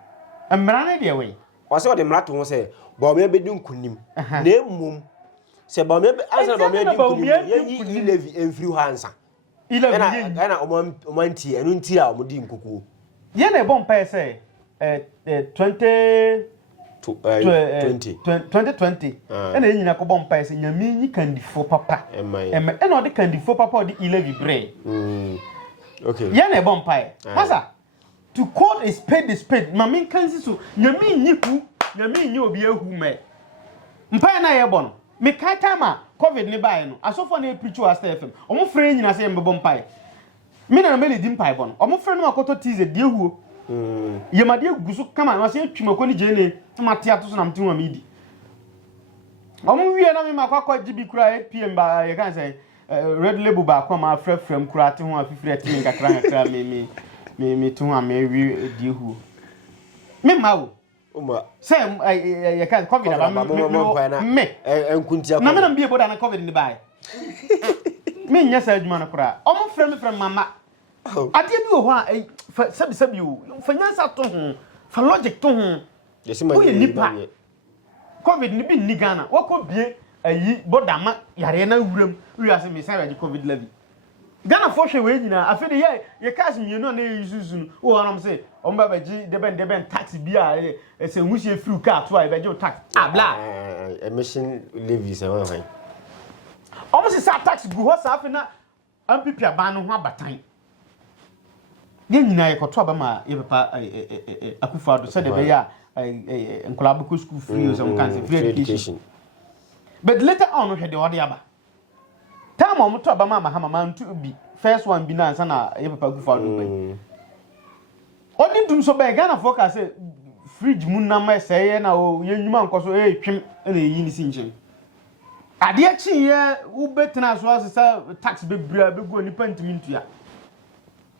mra na de we wase wo de mrato ho se ba me be di nkunim na emum se ba me asa ba me di nkunim ye yi levi enfri ho ansa ana o manti enu nti a o di nkuku ye na ebon pa se 2020 ena enyina ko bom pa se nyame nyi kandifo papa ena odi kandifo papa odi 11 bre okay ye na ebon pa masa to call a spade mame kansi so nyame nyi hu nyame nyi obi ehu me mpa na ye bon me kai time covid ni bae no asofo na preach wa Star FM omo frɛ nyina se mbebom pa me na me ledim pa bon omo frɛ no akoto teaser de ehuo yemade gusu kama na se atwumako ni jene mate ato so na mte wa midi omo wie na me makwa GB kura PM ba ye kan say red label ba kwa ma frɛm kura te ho afifiri ati kakra me to ho me wi de ehuo me mawo say ye kan covid na ba me enkuntia na me na mbi eboda na covid ni bae me nya sa adwuma na kura omo frɛm mama ade bi wo ho a sabi o fanyansa to ho fa logic to ho yesima nipa covid ni bi ni Ghana wako bie ayi bodama yare na wuram wiase me say ready covid level Ghana for hwe we nyina afede ye cash mienu na yususu o anam say on ba baji deben tax bi a se husie free car to a baji tax bla emission levy se wan han almost say tax gu ho sa afena ampipi aban no ho abatan ye nyina ye koto abama ye papa akufado so de be ya nkola buku school free or some kind of free education but later on hwe de ode aba time o moto abama Mahama man to bi first one bi na ansa na ye papa akufado be odi dum so be Ghana focus say fridge mun na ma say ye na o ye nyuma nkoso twem na yi ni sinjin ade a chi ye wo betena so asesa tax be bra be go ni pantimi ntua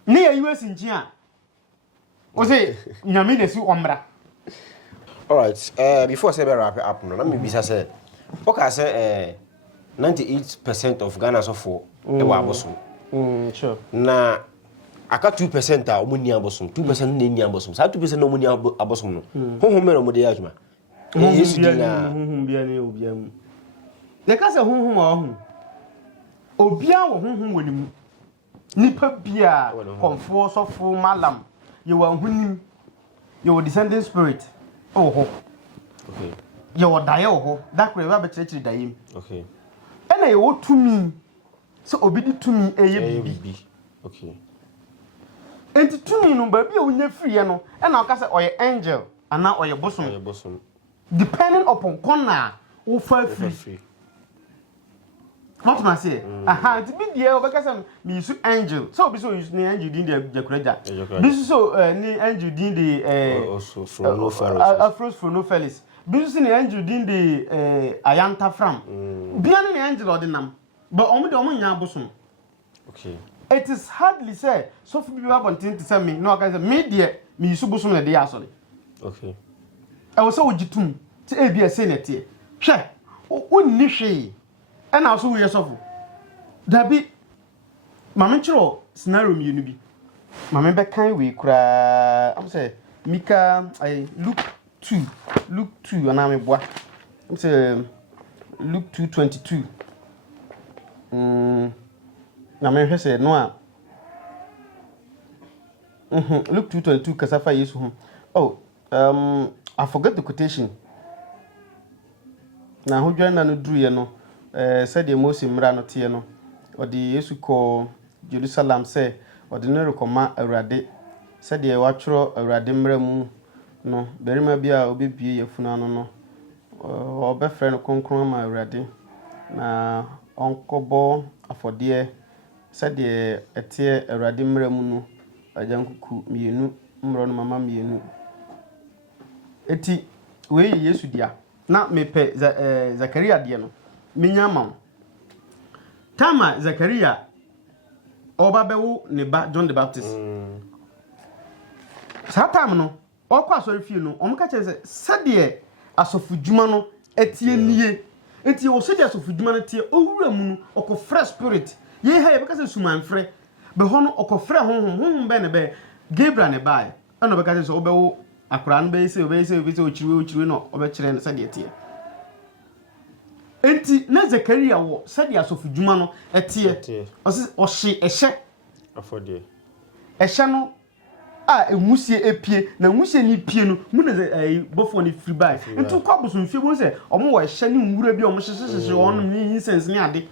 ne ya US nchi a o say nyame na si omra. All right, before say wrap up no na me bisa say okay say 98% of Ghana so for e wa abosom sure na aka 2% a omuni abosom 2% na ni abosom sa 2% na omuni abosom no honhom me no mo de adwuma yesu dina honhom bia ne obia mu ne ka say honhom a honhom obia wo honhom woni mu nipa bia konfo sofo malam ye wa hunim ye wo descending spirit okay ye wo daye ho da kure ba be chire daye okay ena ye wo tumi so obi di tumi eye bibi okay enti tumi no ba bi a wonya free no ena o ka say oye angel ana oye bosom depending upon corner wo fa free what ma say aha enti bi die o be ka say me use angel so obi so use ni angel din de jakuraja bi so ni angel din de also from no fellas bi so ni angel din de ayanta from bia ni angel odinam but omo de omo nya bosom okay it is hardly say so for people want to say me no ka say me de me use bosom na de asole okay I was so jitum ti e bia say na tie hwe onni hwe e na so we yesofo dabi mama chiro scenario mi bi mama be kan we kura am say Mika I Luke 2 ana me boa am say Luke 2:22 na me hwe say no a Luke 2:22 kasafa Yesu ho oh I forget the quotation na hodwa na no duru ye no said the Moses mra no tie no odi Yesu ko Jerusalem say odi no rekoma awurade said the watchro awurade mra mu no berima bia obebie yafuna no no obefre no konkron ma awurade na onkobo afode said the etie awurade mra mu no ajankuku mienu mro no mama mienu eti we Yesu dia na mepe Zakaria dia no minya ma tama Zakaria oba bewo ne ba John the Baptist satam no okwa asori fie no omka cheze sade asofu djuma no etie nie enti wo sade asofu djuma no tie owura mu no okofre spirit ye ha ye beka se sumanfre be ho no okofre honhom be ne be Gabriel ne bae ana beka se obewo akura no be se ochiriwe no obekire ne sade tie enti na Zakaria wo sade asofu djuma no etie ohye ehye afode ehye no a enwusie epie na enwusie ni pie no mu na bofo ni free buy enti kwa boso mfie bo se omo wo ehye ni nwura bi omo hyehyehye on ni sense ni ade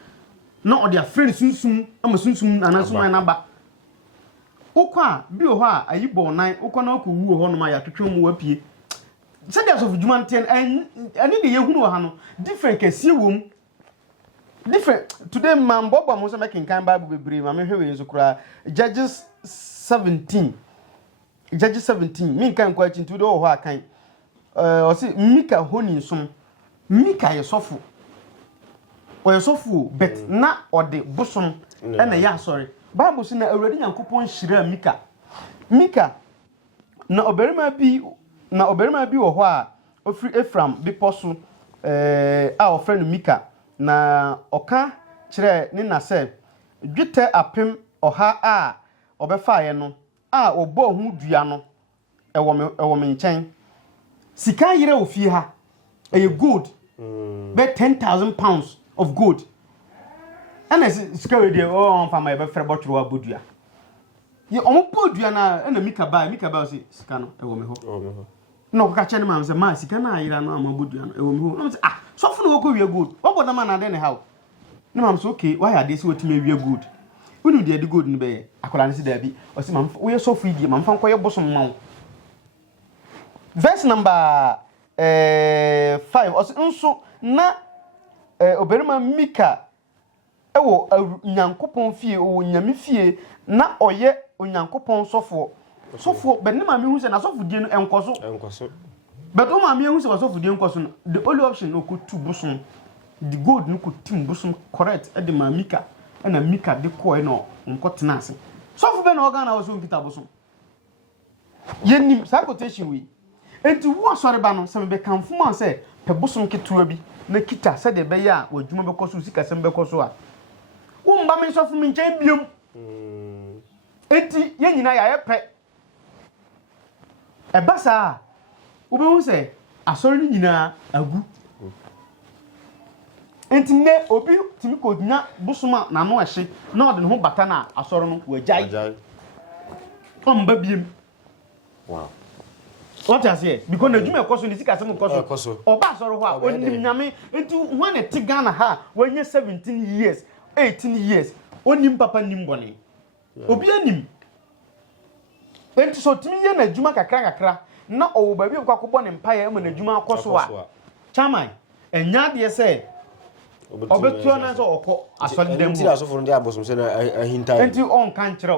na ode afrɛ sunsum ama sunsum anaso man na ba ukwa bi ho a ayibo nan ukwa na okowu ho no ma ya twetwe mu wapie sɛ dia so fudwuma nten ani de yehunu ha no different kɛsie wom different today man bobo mo so making kan bible bebre ma me hwewe nso kura Judges 17 min kan kwa chintu do ho akan o se Mika honi nsom Mika yesofu o yesofu bet na ode bosom na ya sorry bible so na awurade nyankopon hyira Mika na oberima bi wo ho a ofri Ephraim biposo a ofre no Mika na oka kire ni na se dwete apem oha a obefaaye no a obo hu dua no ewo me nchen sika yire ofie ha eye gold be 10,000 pounds of gold ana sika we dey on fa my be frɛ botro abodua ye omo podua na Mika ba say sika no ewo me ho no ko ka che ne ma say ma sika na ayira no amabodua no ewo me ho no say so fu no ko wie gold obo na ma na de ne how ne mam so okay why are they so wetin wie gold unu de gold ni be akola ne si da bi o say mam we so free die mam fa nkoye bosom ma verse number 5 o say nso na oberima Mika ewo nyankopon fie o nyame fie na oye onyankopon sofo be ne ma me hu se na sofo die no enkoso but o ma me hu se sofo die enkoso no the only option no ko tu bosom the gold no ko tim bosom correct e de ma Mika na Mika de ko e no nkotena ase sofo be na oga na wo so nkita bosom yenim sa quotation we enti wo asore ba no se me be kanfo man se pe bosom ketua bi na kita se de be ya wadwuma be koso sika se be koso a wo mba me sofo me nchen biom enti ye nyina ya ye pe e basa wo be hu se asore ni nyina agu enti ne obi timi ko nya busuma na no ehye na ode ho bata na asore no wajai omba biem wow What I say? Because the Juma cost in the Casamo cost or Basoro, when Yami into one at Tigana ha when you're 17 years, 18 years, only Papa Nimboni. Obianim. When so to me, and Juma Kakra, not all baby of Cockabon Empire when the Juma Koswa. Chamai, and Yadia say, Obetuanas or I saw them from the Abos and a hint into on country.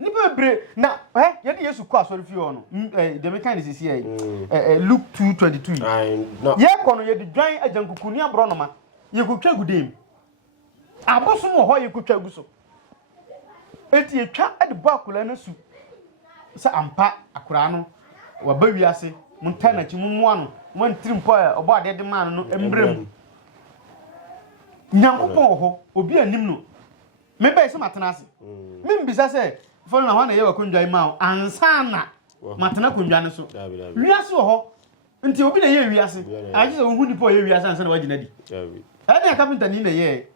Nipa bre na yede Yesu kwa so refi ono the mechanics is here Luke 2:22 ye kono ye di dwan ajankukuni abronoma ye kutwa gudem abosom wo ho ye kutwa guso enti etwa ade bakula na su sa ampa akura no wa ba wiase munta na chi mummo ano mon trimpo obo ade de man no embrem nyankopon ho obi anim no me be se matena ase me mbisa se fo na wana ye wa konjwa ima ansana matena konjwa ne so wiase ho nti obi na ye wiase aje se hu nipo ye wiase ansana wagina di ade carpenter ni na ye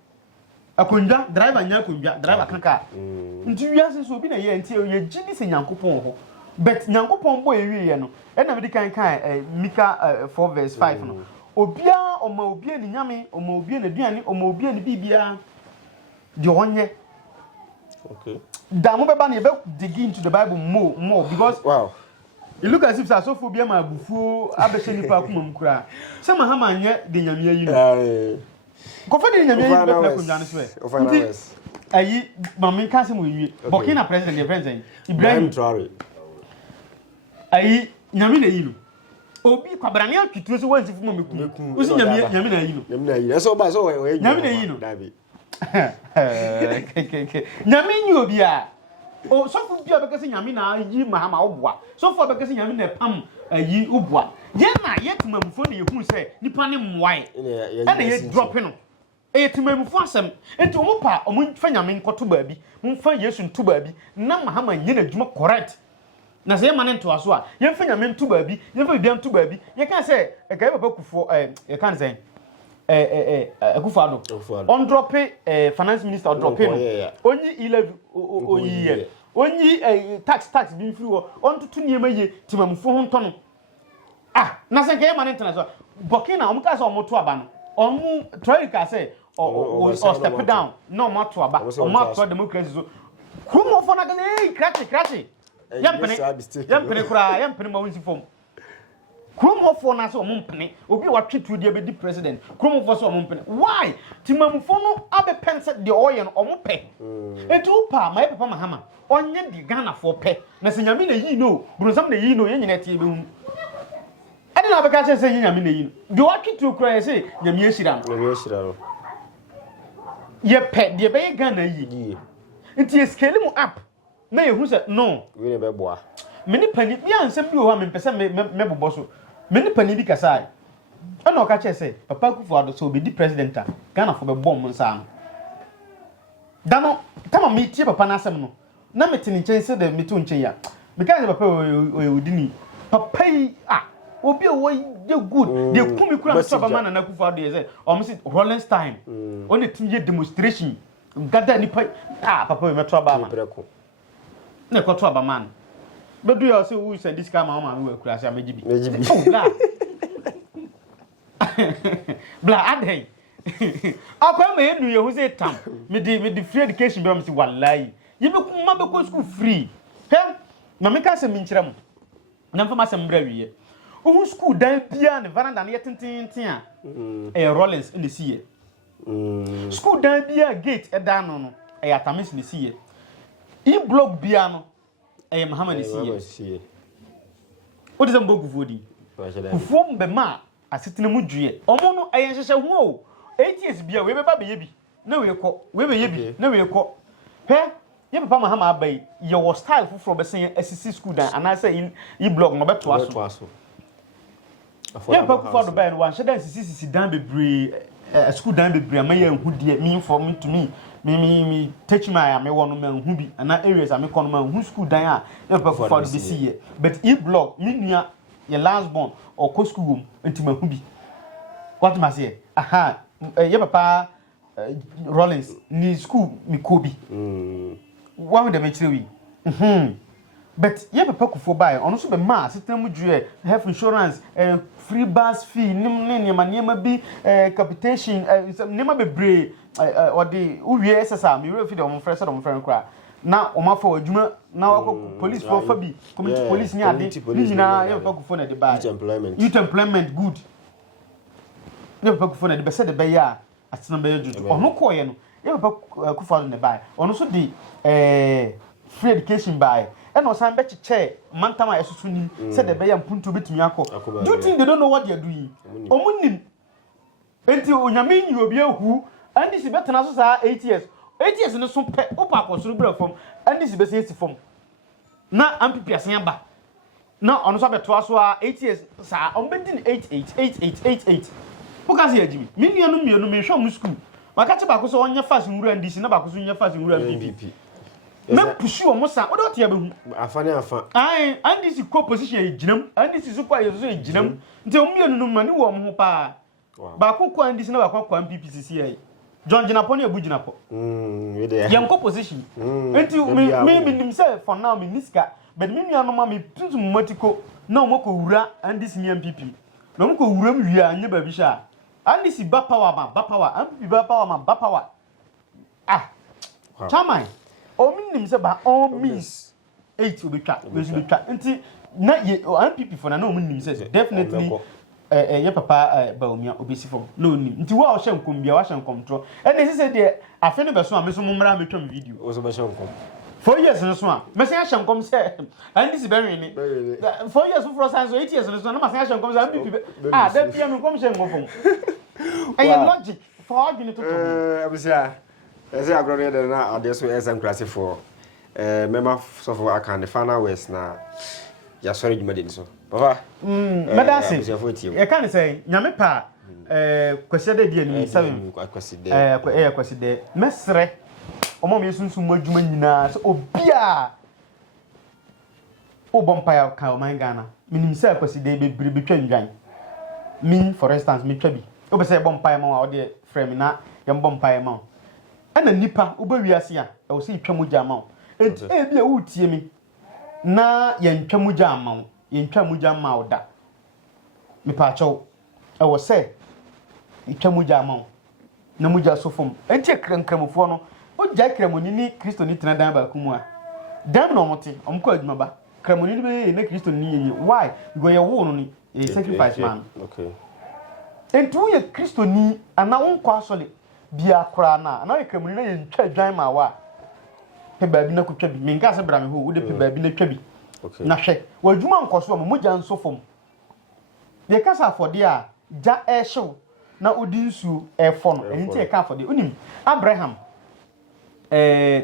akonjwa driver nya konjwa driver kanka nti wiase so obi na ye nti ye gidi se nyankopon ho but nyankopon bo ye wiye no e na me di kan Mika 4:5 no obia oma obia ni nyame oma obia na duane oma obia ni bibia de onye. Okay. Damu beba na be dig into the Bible more because wow. You look as if so bia ma bufu abehye nipa akoma mkura. Se Mahama nye de nyame ayi no. Ko fa de nyame ayi be na ko nyane so e. Ayi mamin ka se mo wi. Burkina president the president Ibrahim Traore. Ayi nyame na yi no. Obi kwabrane atwituro se wansi fu mo meku. Usi nyame na yi no. Nyame na yi. So ba so we nyame na yi no. Dabi. Nyame nyi obi a o sofu bia bekese nyame na yi Mahama obua sofu bekese nyame na pam yi obua ye na ye timamfo na ye hu se nipa ne mwae na ye drop no e timamfo asem enti o pa o mfa nyame nkoto baabi mfa Yesu nto baabi na Mahama nye na dwuma correct na se ye mane nto aso a ye mfa nyame nto baabi ye mfa bia nto baabi ye kan se e kai papa kufo ye kan se Akufado on drop finance minister on drop onyi 11 oyi onyi tax bi free wo on tutu niema ye timamfo ho ntono na se nke ma internet so Burkina o mka se o moto aba no on try ka se o step down no moto aba o moto democracy so kumo fo na gele krati yampene kura yampene ma wonsi fom Kromofo na so omompene obi wa twetu de be di president kromofo so omompene why timamfo no abe pense de oye no ompe etu pa my papa Mahama onye di Ghana for pe na se nyame na yi no bronsam na yi no ye nyina tie be hu ade na beka se nyame na yi no de wa twetu kura ye se nyame ehira no ye pe de be Ghana yi nti e scale mu up na ye hu se no we ne be boa meni pani bia nsem bi o ha me pese me bobo so meni pani bi kasai ana o ka che se papa Akufo-Addo so be di president a Ghana fo be bom nsa no dano tama me tie papa na asem no na metini nchen se de metu nchen ya me ka se papa o dini papa yi obi o ye good de kumi kura so ba na Akufo-Addo ye se o mo si Rolling Stein on the tinye demonstration gada ni papa we meto aba ma na ko to aba man bedu ya say who send this car ma we kura say mejibi bla bla adey akwa me enu ye hu say tam me di free education be am say wallahi ye be kuma be ko school free he na me ka say me nkire mo na mfa ma say mbra wiye o school dan bia ne veranda na ye tintintin a Rollins in the sea school dan bia gate e dan no e atamis ne sea e block bia no Mahama ni siye. What is ambo gufodi? Gufo mbema asetena mu due. Omo no ayenhehye hu o. 8 years bia we beba be bi. Na we ko, we be yebi, na we ko. He, ye papa Mahama abai, ye wo style fufuro be sen assisi school dan anase e blog no beto aso. Ye papa Akufo-Addo bai no wan hye dan sisi dan bebre school dan bebre amaye hu de me inform to me. Me touch my me wonu man hu bi na areas am kono man hu school dan a e papa Akufo-Addo be see here but e blog me nua your last born or co school room enti man hu bi what ma say ye papa Rollins ni school mi ko bi wa de me kire wi but ye papa kufo buy ono so be ma system due health insurance free bus fee niema bi capitation niema bebre or the uwie SSA me we fi de omfre so de omfre nkra na omafa adwuma na wako police for fabi community police ni ade ni nyina ye papa kufo na de buy youth employment good ye papa kufo na de be se de be ya atena be juju ono ko ye no ye papa kufo na buy ono so di free education buy and no san be cheche mantama esusu ni say the be ya mpuntu betumi akọ do you think they don't know what they are doing omunim enti onyame nyi obi ahu and this be tena so sa 8 years no so pe opa akosoro bra fom and this be say fom na ampipi asen aba na ono so beto aso a 8 years sa on be din 88 pokase ya jimi me nuanu mienu me hwa mu school makache ba ko so onye fast nwura ndisi na ba ko so onye fast nwura PPP me pushi o musa o do te abehu afane afa ai and this co position e ginam and this so kwa yeso e ginam nti o mienu no mani wo mo pa ba ko kwa ndisi na ba kwa PPCC ai John Jinapo ne abu Jinapo we dey yam co position nti me nim say for now me niska but me nuanu ma me tutu matiko na o mako wura and this me MPP na o mako wura m wi anya ba bi sha and this ba power MPP ba power chamai o minim se ba all means 8 obetwa nti na ye MPP for na no minim se definitely ye papa baomia obesi for no nim nti wa o hye nkom bia wa hye nkom tro e dey say de afi ne beso a me so mumra metwam video o so be hye nkom 4 years no so a me say hye nkom se and this be ni 4 years for science 8 years no so na me say hye nkom se MPP da pia me nkom hye nkom and logic for argument to abusia say agrone de na ade so exam class for member so for akan the final words na ya sorry djuma de so papa medase e kan say nyame pa kwasede de ni 7 kwasede mesre omo me sunsun mo djuma nyina so obia obompaya ka o man Ghana minim say kwasede be betwa ndwan min for instance me twabi obese bompaya ma o de frame na ye bompaya ma ana nipa obawiase a e wo se twamugya ma enti e bia wutie mi na ye ntwamugya ma ye ntwamugya ma oda me pa chawo e wo se twamugya ma na mugya sofom enti krankramofo no o gya kramoni ni Kristo ni tena dan ba kumu a dan no mote omko adwuma ba kramoni ni be na Kristo ni yeye why go ye wo no ni a sacrifice man okay enti wo ye Kristo ni ana wonko asole bia kora na ye kramoni na ye ntwa dwan ma wa pe baabi na kotwa bi minga se bra me ho wo de pe baabi na twa bi okay na hwe wadwuma nkoso mo mogya nsofom ye kasa afode a ja ehyew na odi nsu efo no enti e ka afode unim Abraham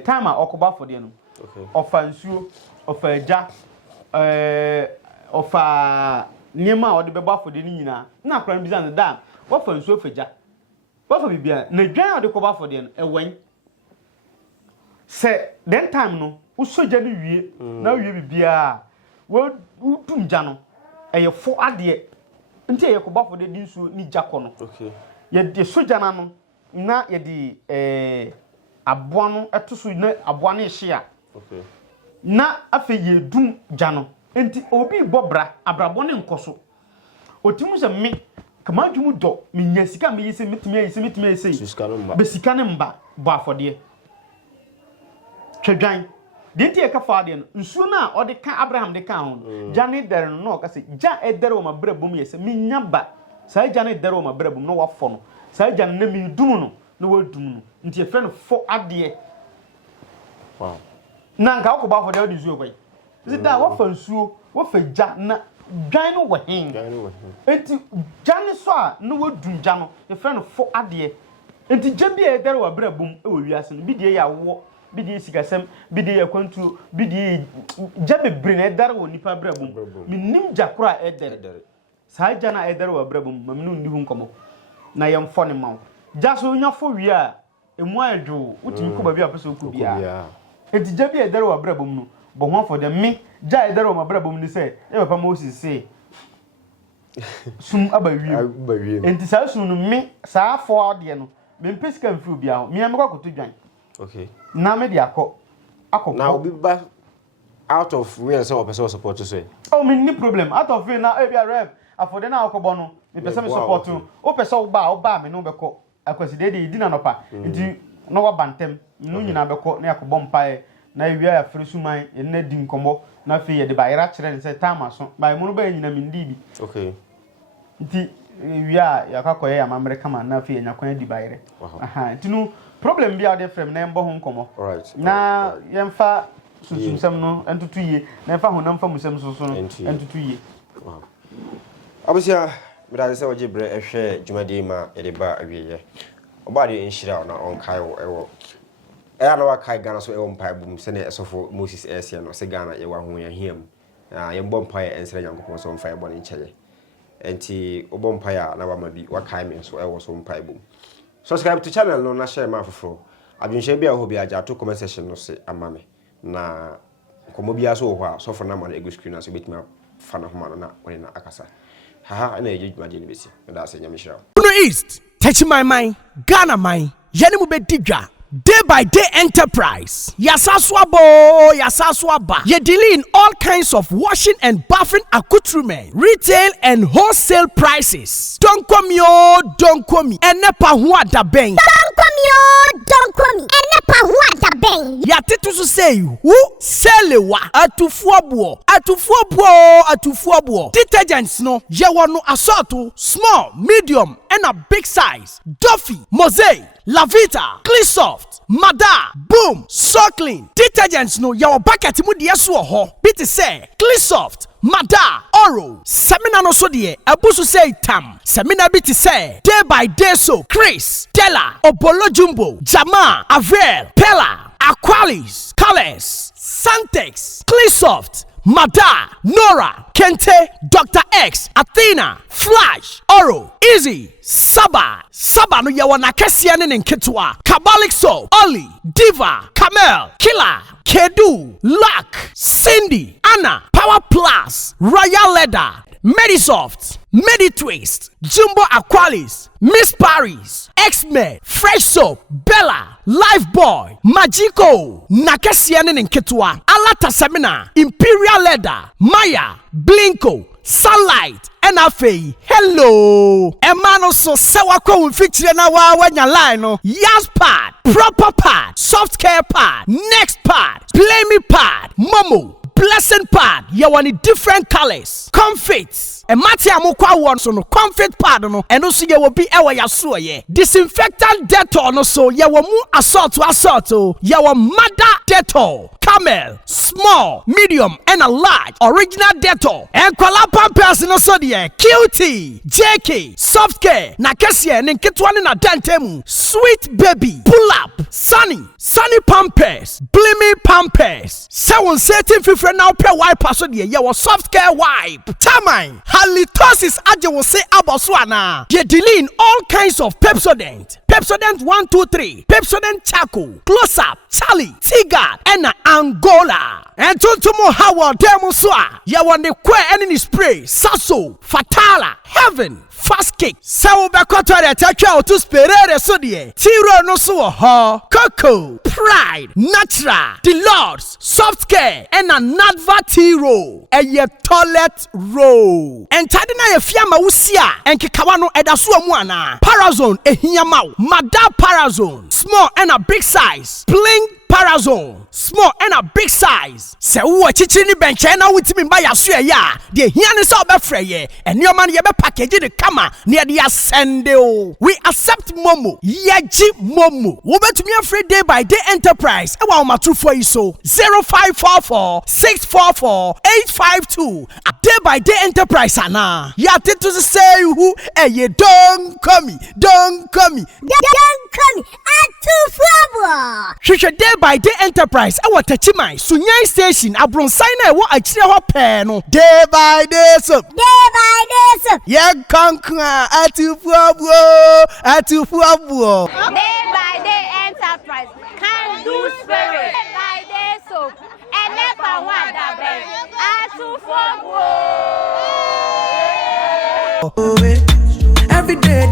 time a okoba afode no okay ofa nsuo ofa ja ofa niema odi bebo afode ni nyina na akran bi zan da wofa nsuo faja wofa bibia na dwan odi koba afode no ewen se den time no usoja ni wie na wie bibia wo dum ja no eye fo ade nti eye koba afode di nsuo ni jako no okay ye de soja na no na ye di aboa no etoso na aboa no ehye okay na afi ye dum ja no enti obi bobra abrabo ne nkoso otimu se me kama dwumu do me nya sika me yise metimi yise be sika ne mba bo afode twedwan de nti e ka fa de no nsuo na ode ka Abraham de ka ho jane dere no no ka se ja edere o mabrabum yese me nya ba sa jane dere o mabrabum no wafo no sa jane na me dum no na wadum no nti e fe no fo ade wow na nka ko ba fo de odi nsuo kwai zida wafa nsuo wafa ja na dwan no wahin enti jane so a na wadum ja no e fe no fo ade enti ja bi e dere wa brabum e wo wiase no bi de ya wo bi de sikasem bi de yakwantu bi de ja bebre na dere wo nipa brabum minim ja kura e dere sa ja na e dere wa brabum mamnu ndi hu nkomo na yem fo ne mawo ja so nya fo wi a emu adwo utimi ko ba bi apeso ku bia enti ja bi e dere wa brabum no bo ho for de me ja e dere wa brabum ni se e papa Moses se sum abawie enti sa sum no me sa fo ade no me mpesika mfru bia ho me am kwa koto dwan okay na me de akọ na obi ba out of real so person support to say. Oh, me no problem. Out of real now e bia rev. Afode na akọ bono. Me person me support to. O person oba me no beko. Akwasi dey di na nopa. Nti no wa bantem. No nyina beko na yakobọ mpae. Na ewia ya fresuman e na di nkombo. Na fe ye de ba ira kire ne say time aso. Ba mu no ba nyina me ndi bi. Okay. Nti ewia ya kakoye ya mamre kama na fe nya kwan di ba ire. Aha. Nti no problem bia de frem na embo ho nkomo. Alright. Na yemfa susumsem no entutu ye. Na emfa ho na mfa musem soso no entutu ye. Wow. Abusia Mira se waje bre ehwe dwumade ma ye de ba awiye. Oba de enhira na onkai wo ewo. Eya na wakai Ghana so ewo mpai bum se ne esofo Moses Esia no se Ghana ye wa ho ya hiam. Ye mbom mpai ensere Nyankopon so mfa ye bone ncheye. Enti obom mpai na wa ma bi wakai me so ewo so mpai bum. Subscribe to channel no na share ma foforo. Abinhye bia ho bia ja to comment section no se amame. Na komo bia so ho a so for na ma na ego screen na so betima fa na ho ma na woni na akasa. Haha na eje dwumade ni besi. Da se nya me shira. Bono East, touch my mind, Ghana mind, yani mu be digwa. Day by day enterprise. Yasaswabo, yasaswaba. Ye dealing in all kinds of washing and bathing accoutrement, retail and wholesale prices. Don't come yo, don't come me. Enepa huwa da beng. Don't come yo, don't come me. Enepa huwa da beng. Ya titu su say who selewa atufuabuo, atufuabuo. Detergents no, ye wano assorto, small, medium, and a big size. Duffy, Mosaic, Lavita, Cleansoft, Mada, Boom, So Clean. Detergents no yawa bucket mu de so ho. Biti say Cleansoft, Mada, Oro. Semina no so de abusu say tam. Semina biti say day by day so Chris, Della, Obolo Jumbo, Jama, Avel, Pella, Aqualis, Colors, Santex, Cleansoft, Mada, Nora, Kente, Dr. X, Athena, Flash, Oro, Easy, Saba no yawana kesiane nketwa, Kabalik Soap, Oli, Diva, Camel, Killer, Kedu, Luck, Cindy, Anna, Power Plus, Royal Leather, Medisoft, Meditwist, Jumbo Aqualis, Miss Paris, X-Men, Fresh Soap, Bella, Lifeboy, Magico, Nakesiane nketwa, Alata Semina, Imperial Leather, Maya, Blinko, Sunlight, NFA, hello. Emano so sewako feature na wa wanya line no. Yas pad, proper pad, soft care pad, next pad, play me pad, Momo, blessing pad. You want different colors, comfits. And Mati amukwa one so no comfort pad no. And also you will be ewa yasuo ye. Disinfectant Dettol no so you will mu assault. You will Mada Dettol. Camel, small, medium, and a large original Dettol. And Kuala Pampers no so the QT, JK, soft care, Nakasia, and Kitwan na Dantemu, sweet baby, pull up, sunny Pampers, blimmy Pampers. 7 now per wipe so the your soft care wipe. Tamine, halitosis aje will say aboswana. Ye dealing all kinds of Pepsodent. Pepsodent 1, 2, 3, Pepsodent Charcoal, Close Up, Charlie, Tigard, and Angola. And Tuntumo Howard Demuswa, ya want the queer enemy spray, Sasso, Fatala, Heaven, Fast Kick, Sao Bacotta, Taka to Sperere Sodie, Tiro no so ha, Coco, Pride, Natural, The Lords, Soft Care, and a Nadva Tiro, and your toilet roll. And Tadina Fiamma Usia, and Kikawano Edasuamwana, Parazone, Ehiamau, Mada Parazone, small and a big size, Bling Parazone, small and a big size. Se uwa chichini benche na witimi mba ya suya ya. Die hiani sa obe freye. And your man yebe package de kama. Niya diya sende o. We accept Momo. Yeji Momo. Ube to me a free day by day enterprise. Ewa umatru for iso. 0544 644 852. A day by day enterprise ana. Ya titu say who. Ye don't come me. Don't come me. Don't come atu fabo. Shisha day by day enterprise. Ewa tachimai. Sunyai station. Abronsai wa achire ho pe no. Day by day so. Day by day so. Ye kankwa atu fabo. Day by day enterprise. Can do spirit. Day by day so. And never want that atu fabo. Every day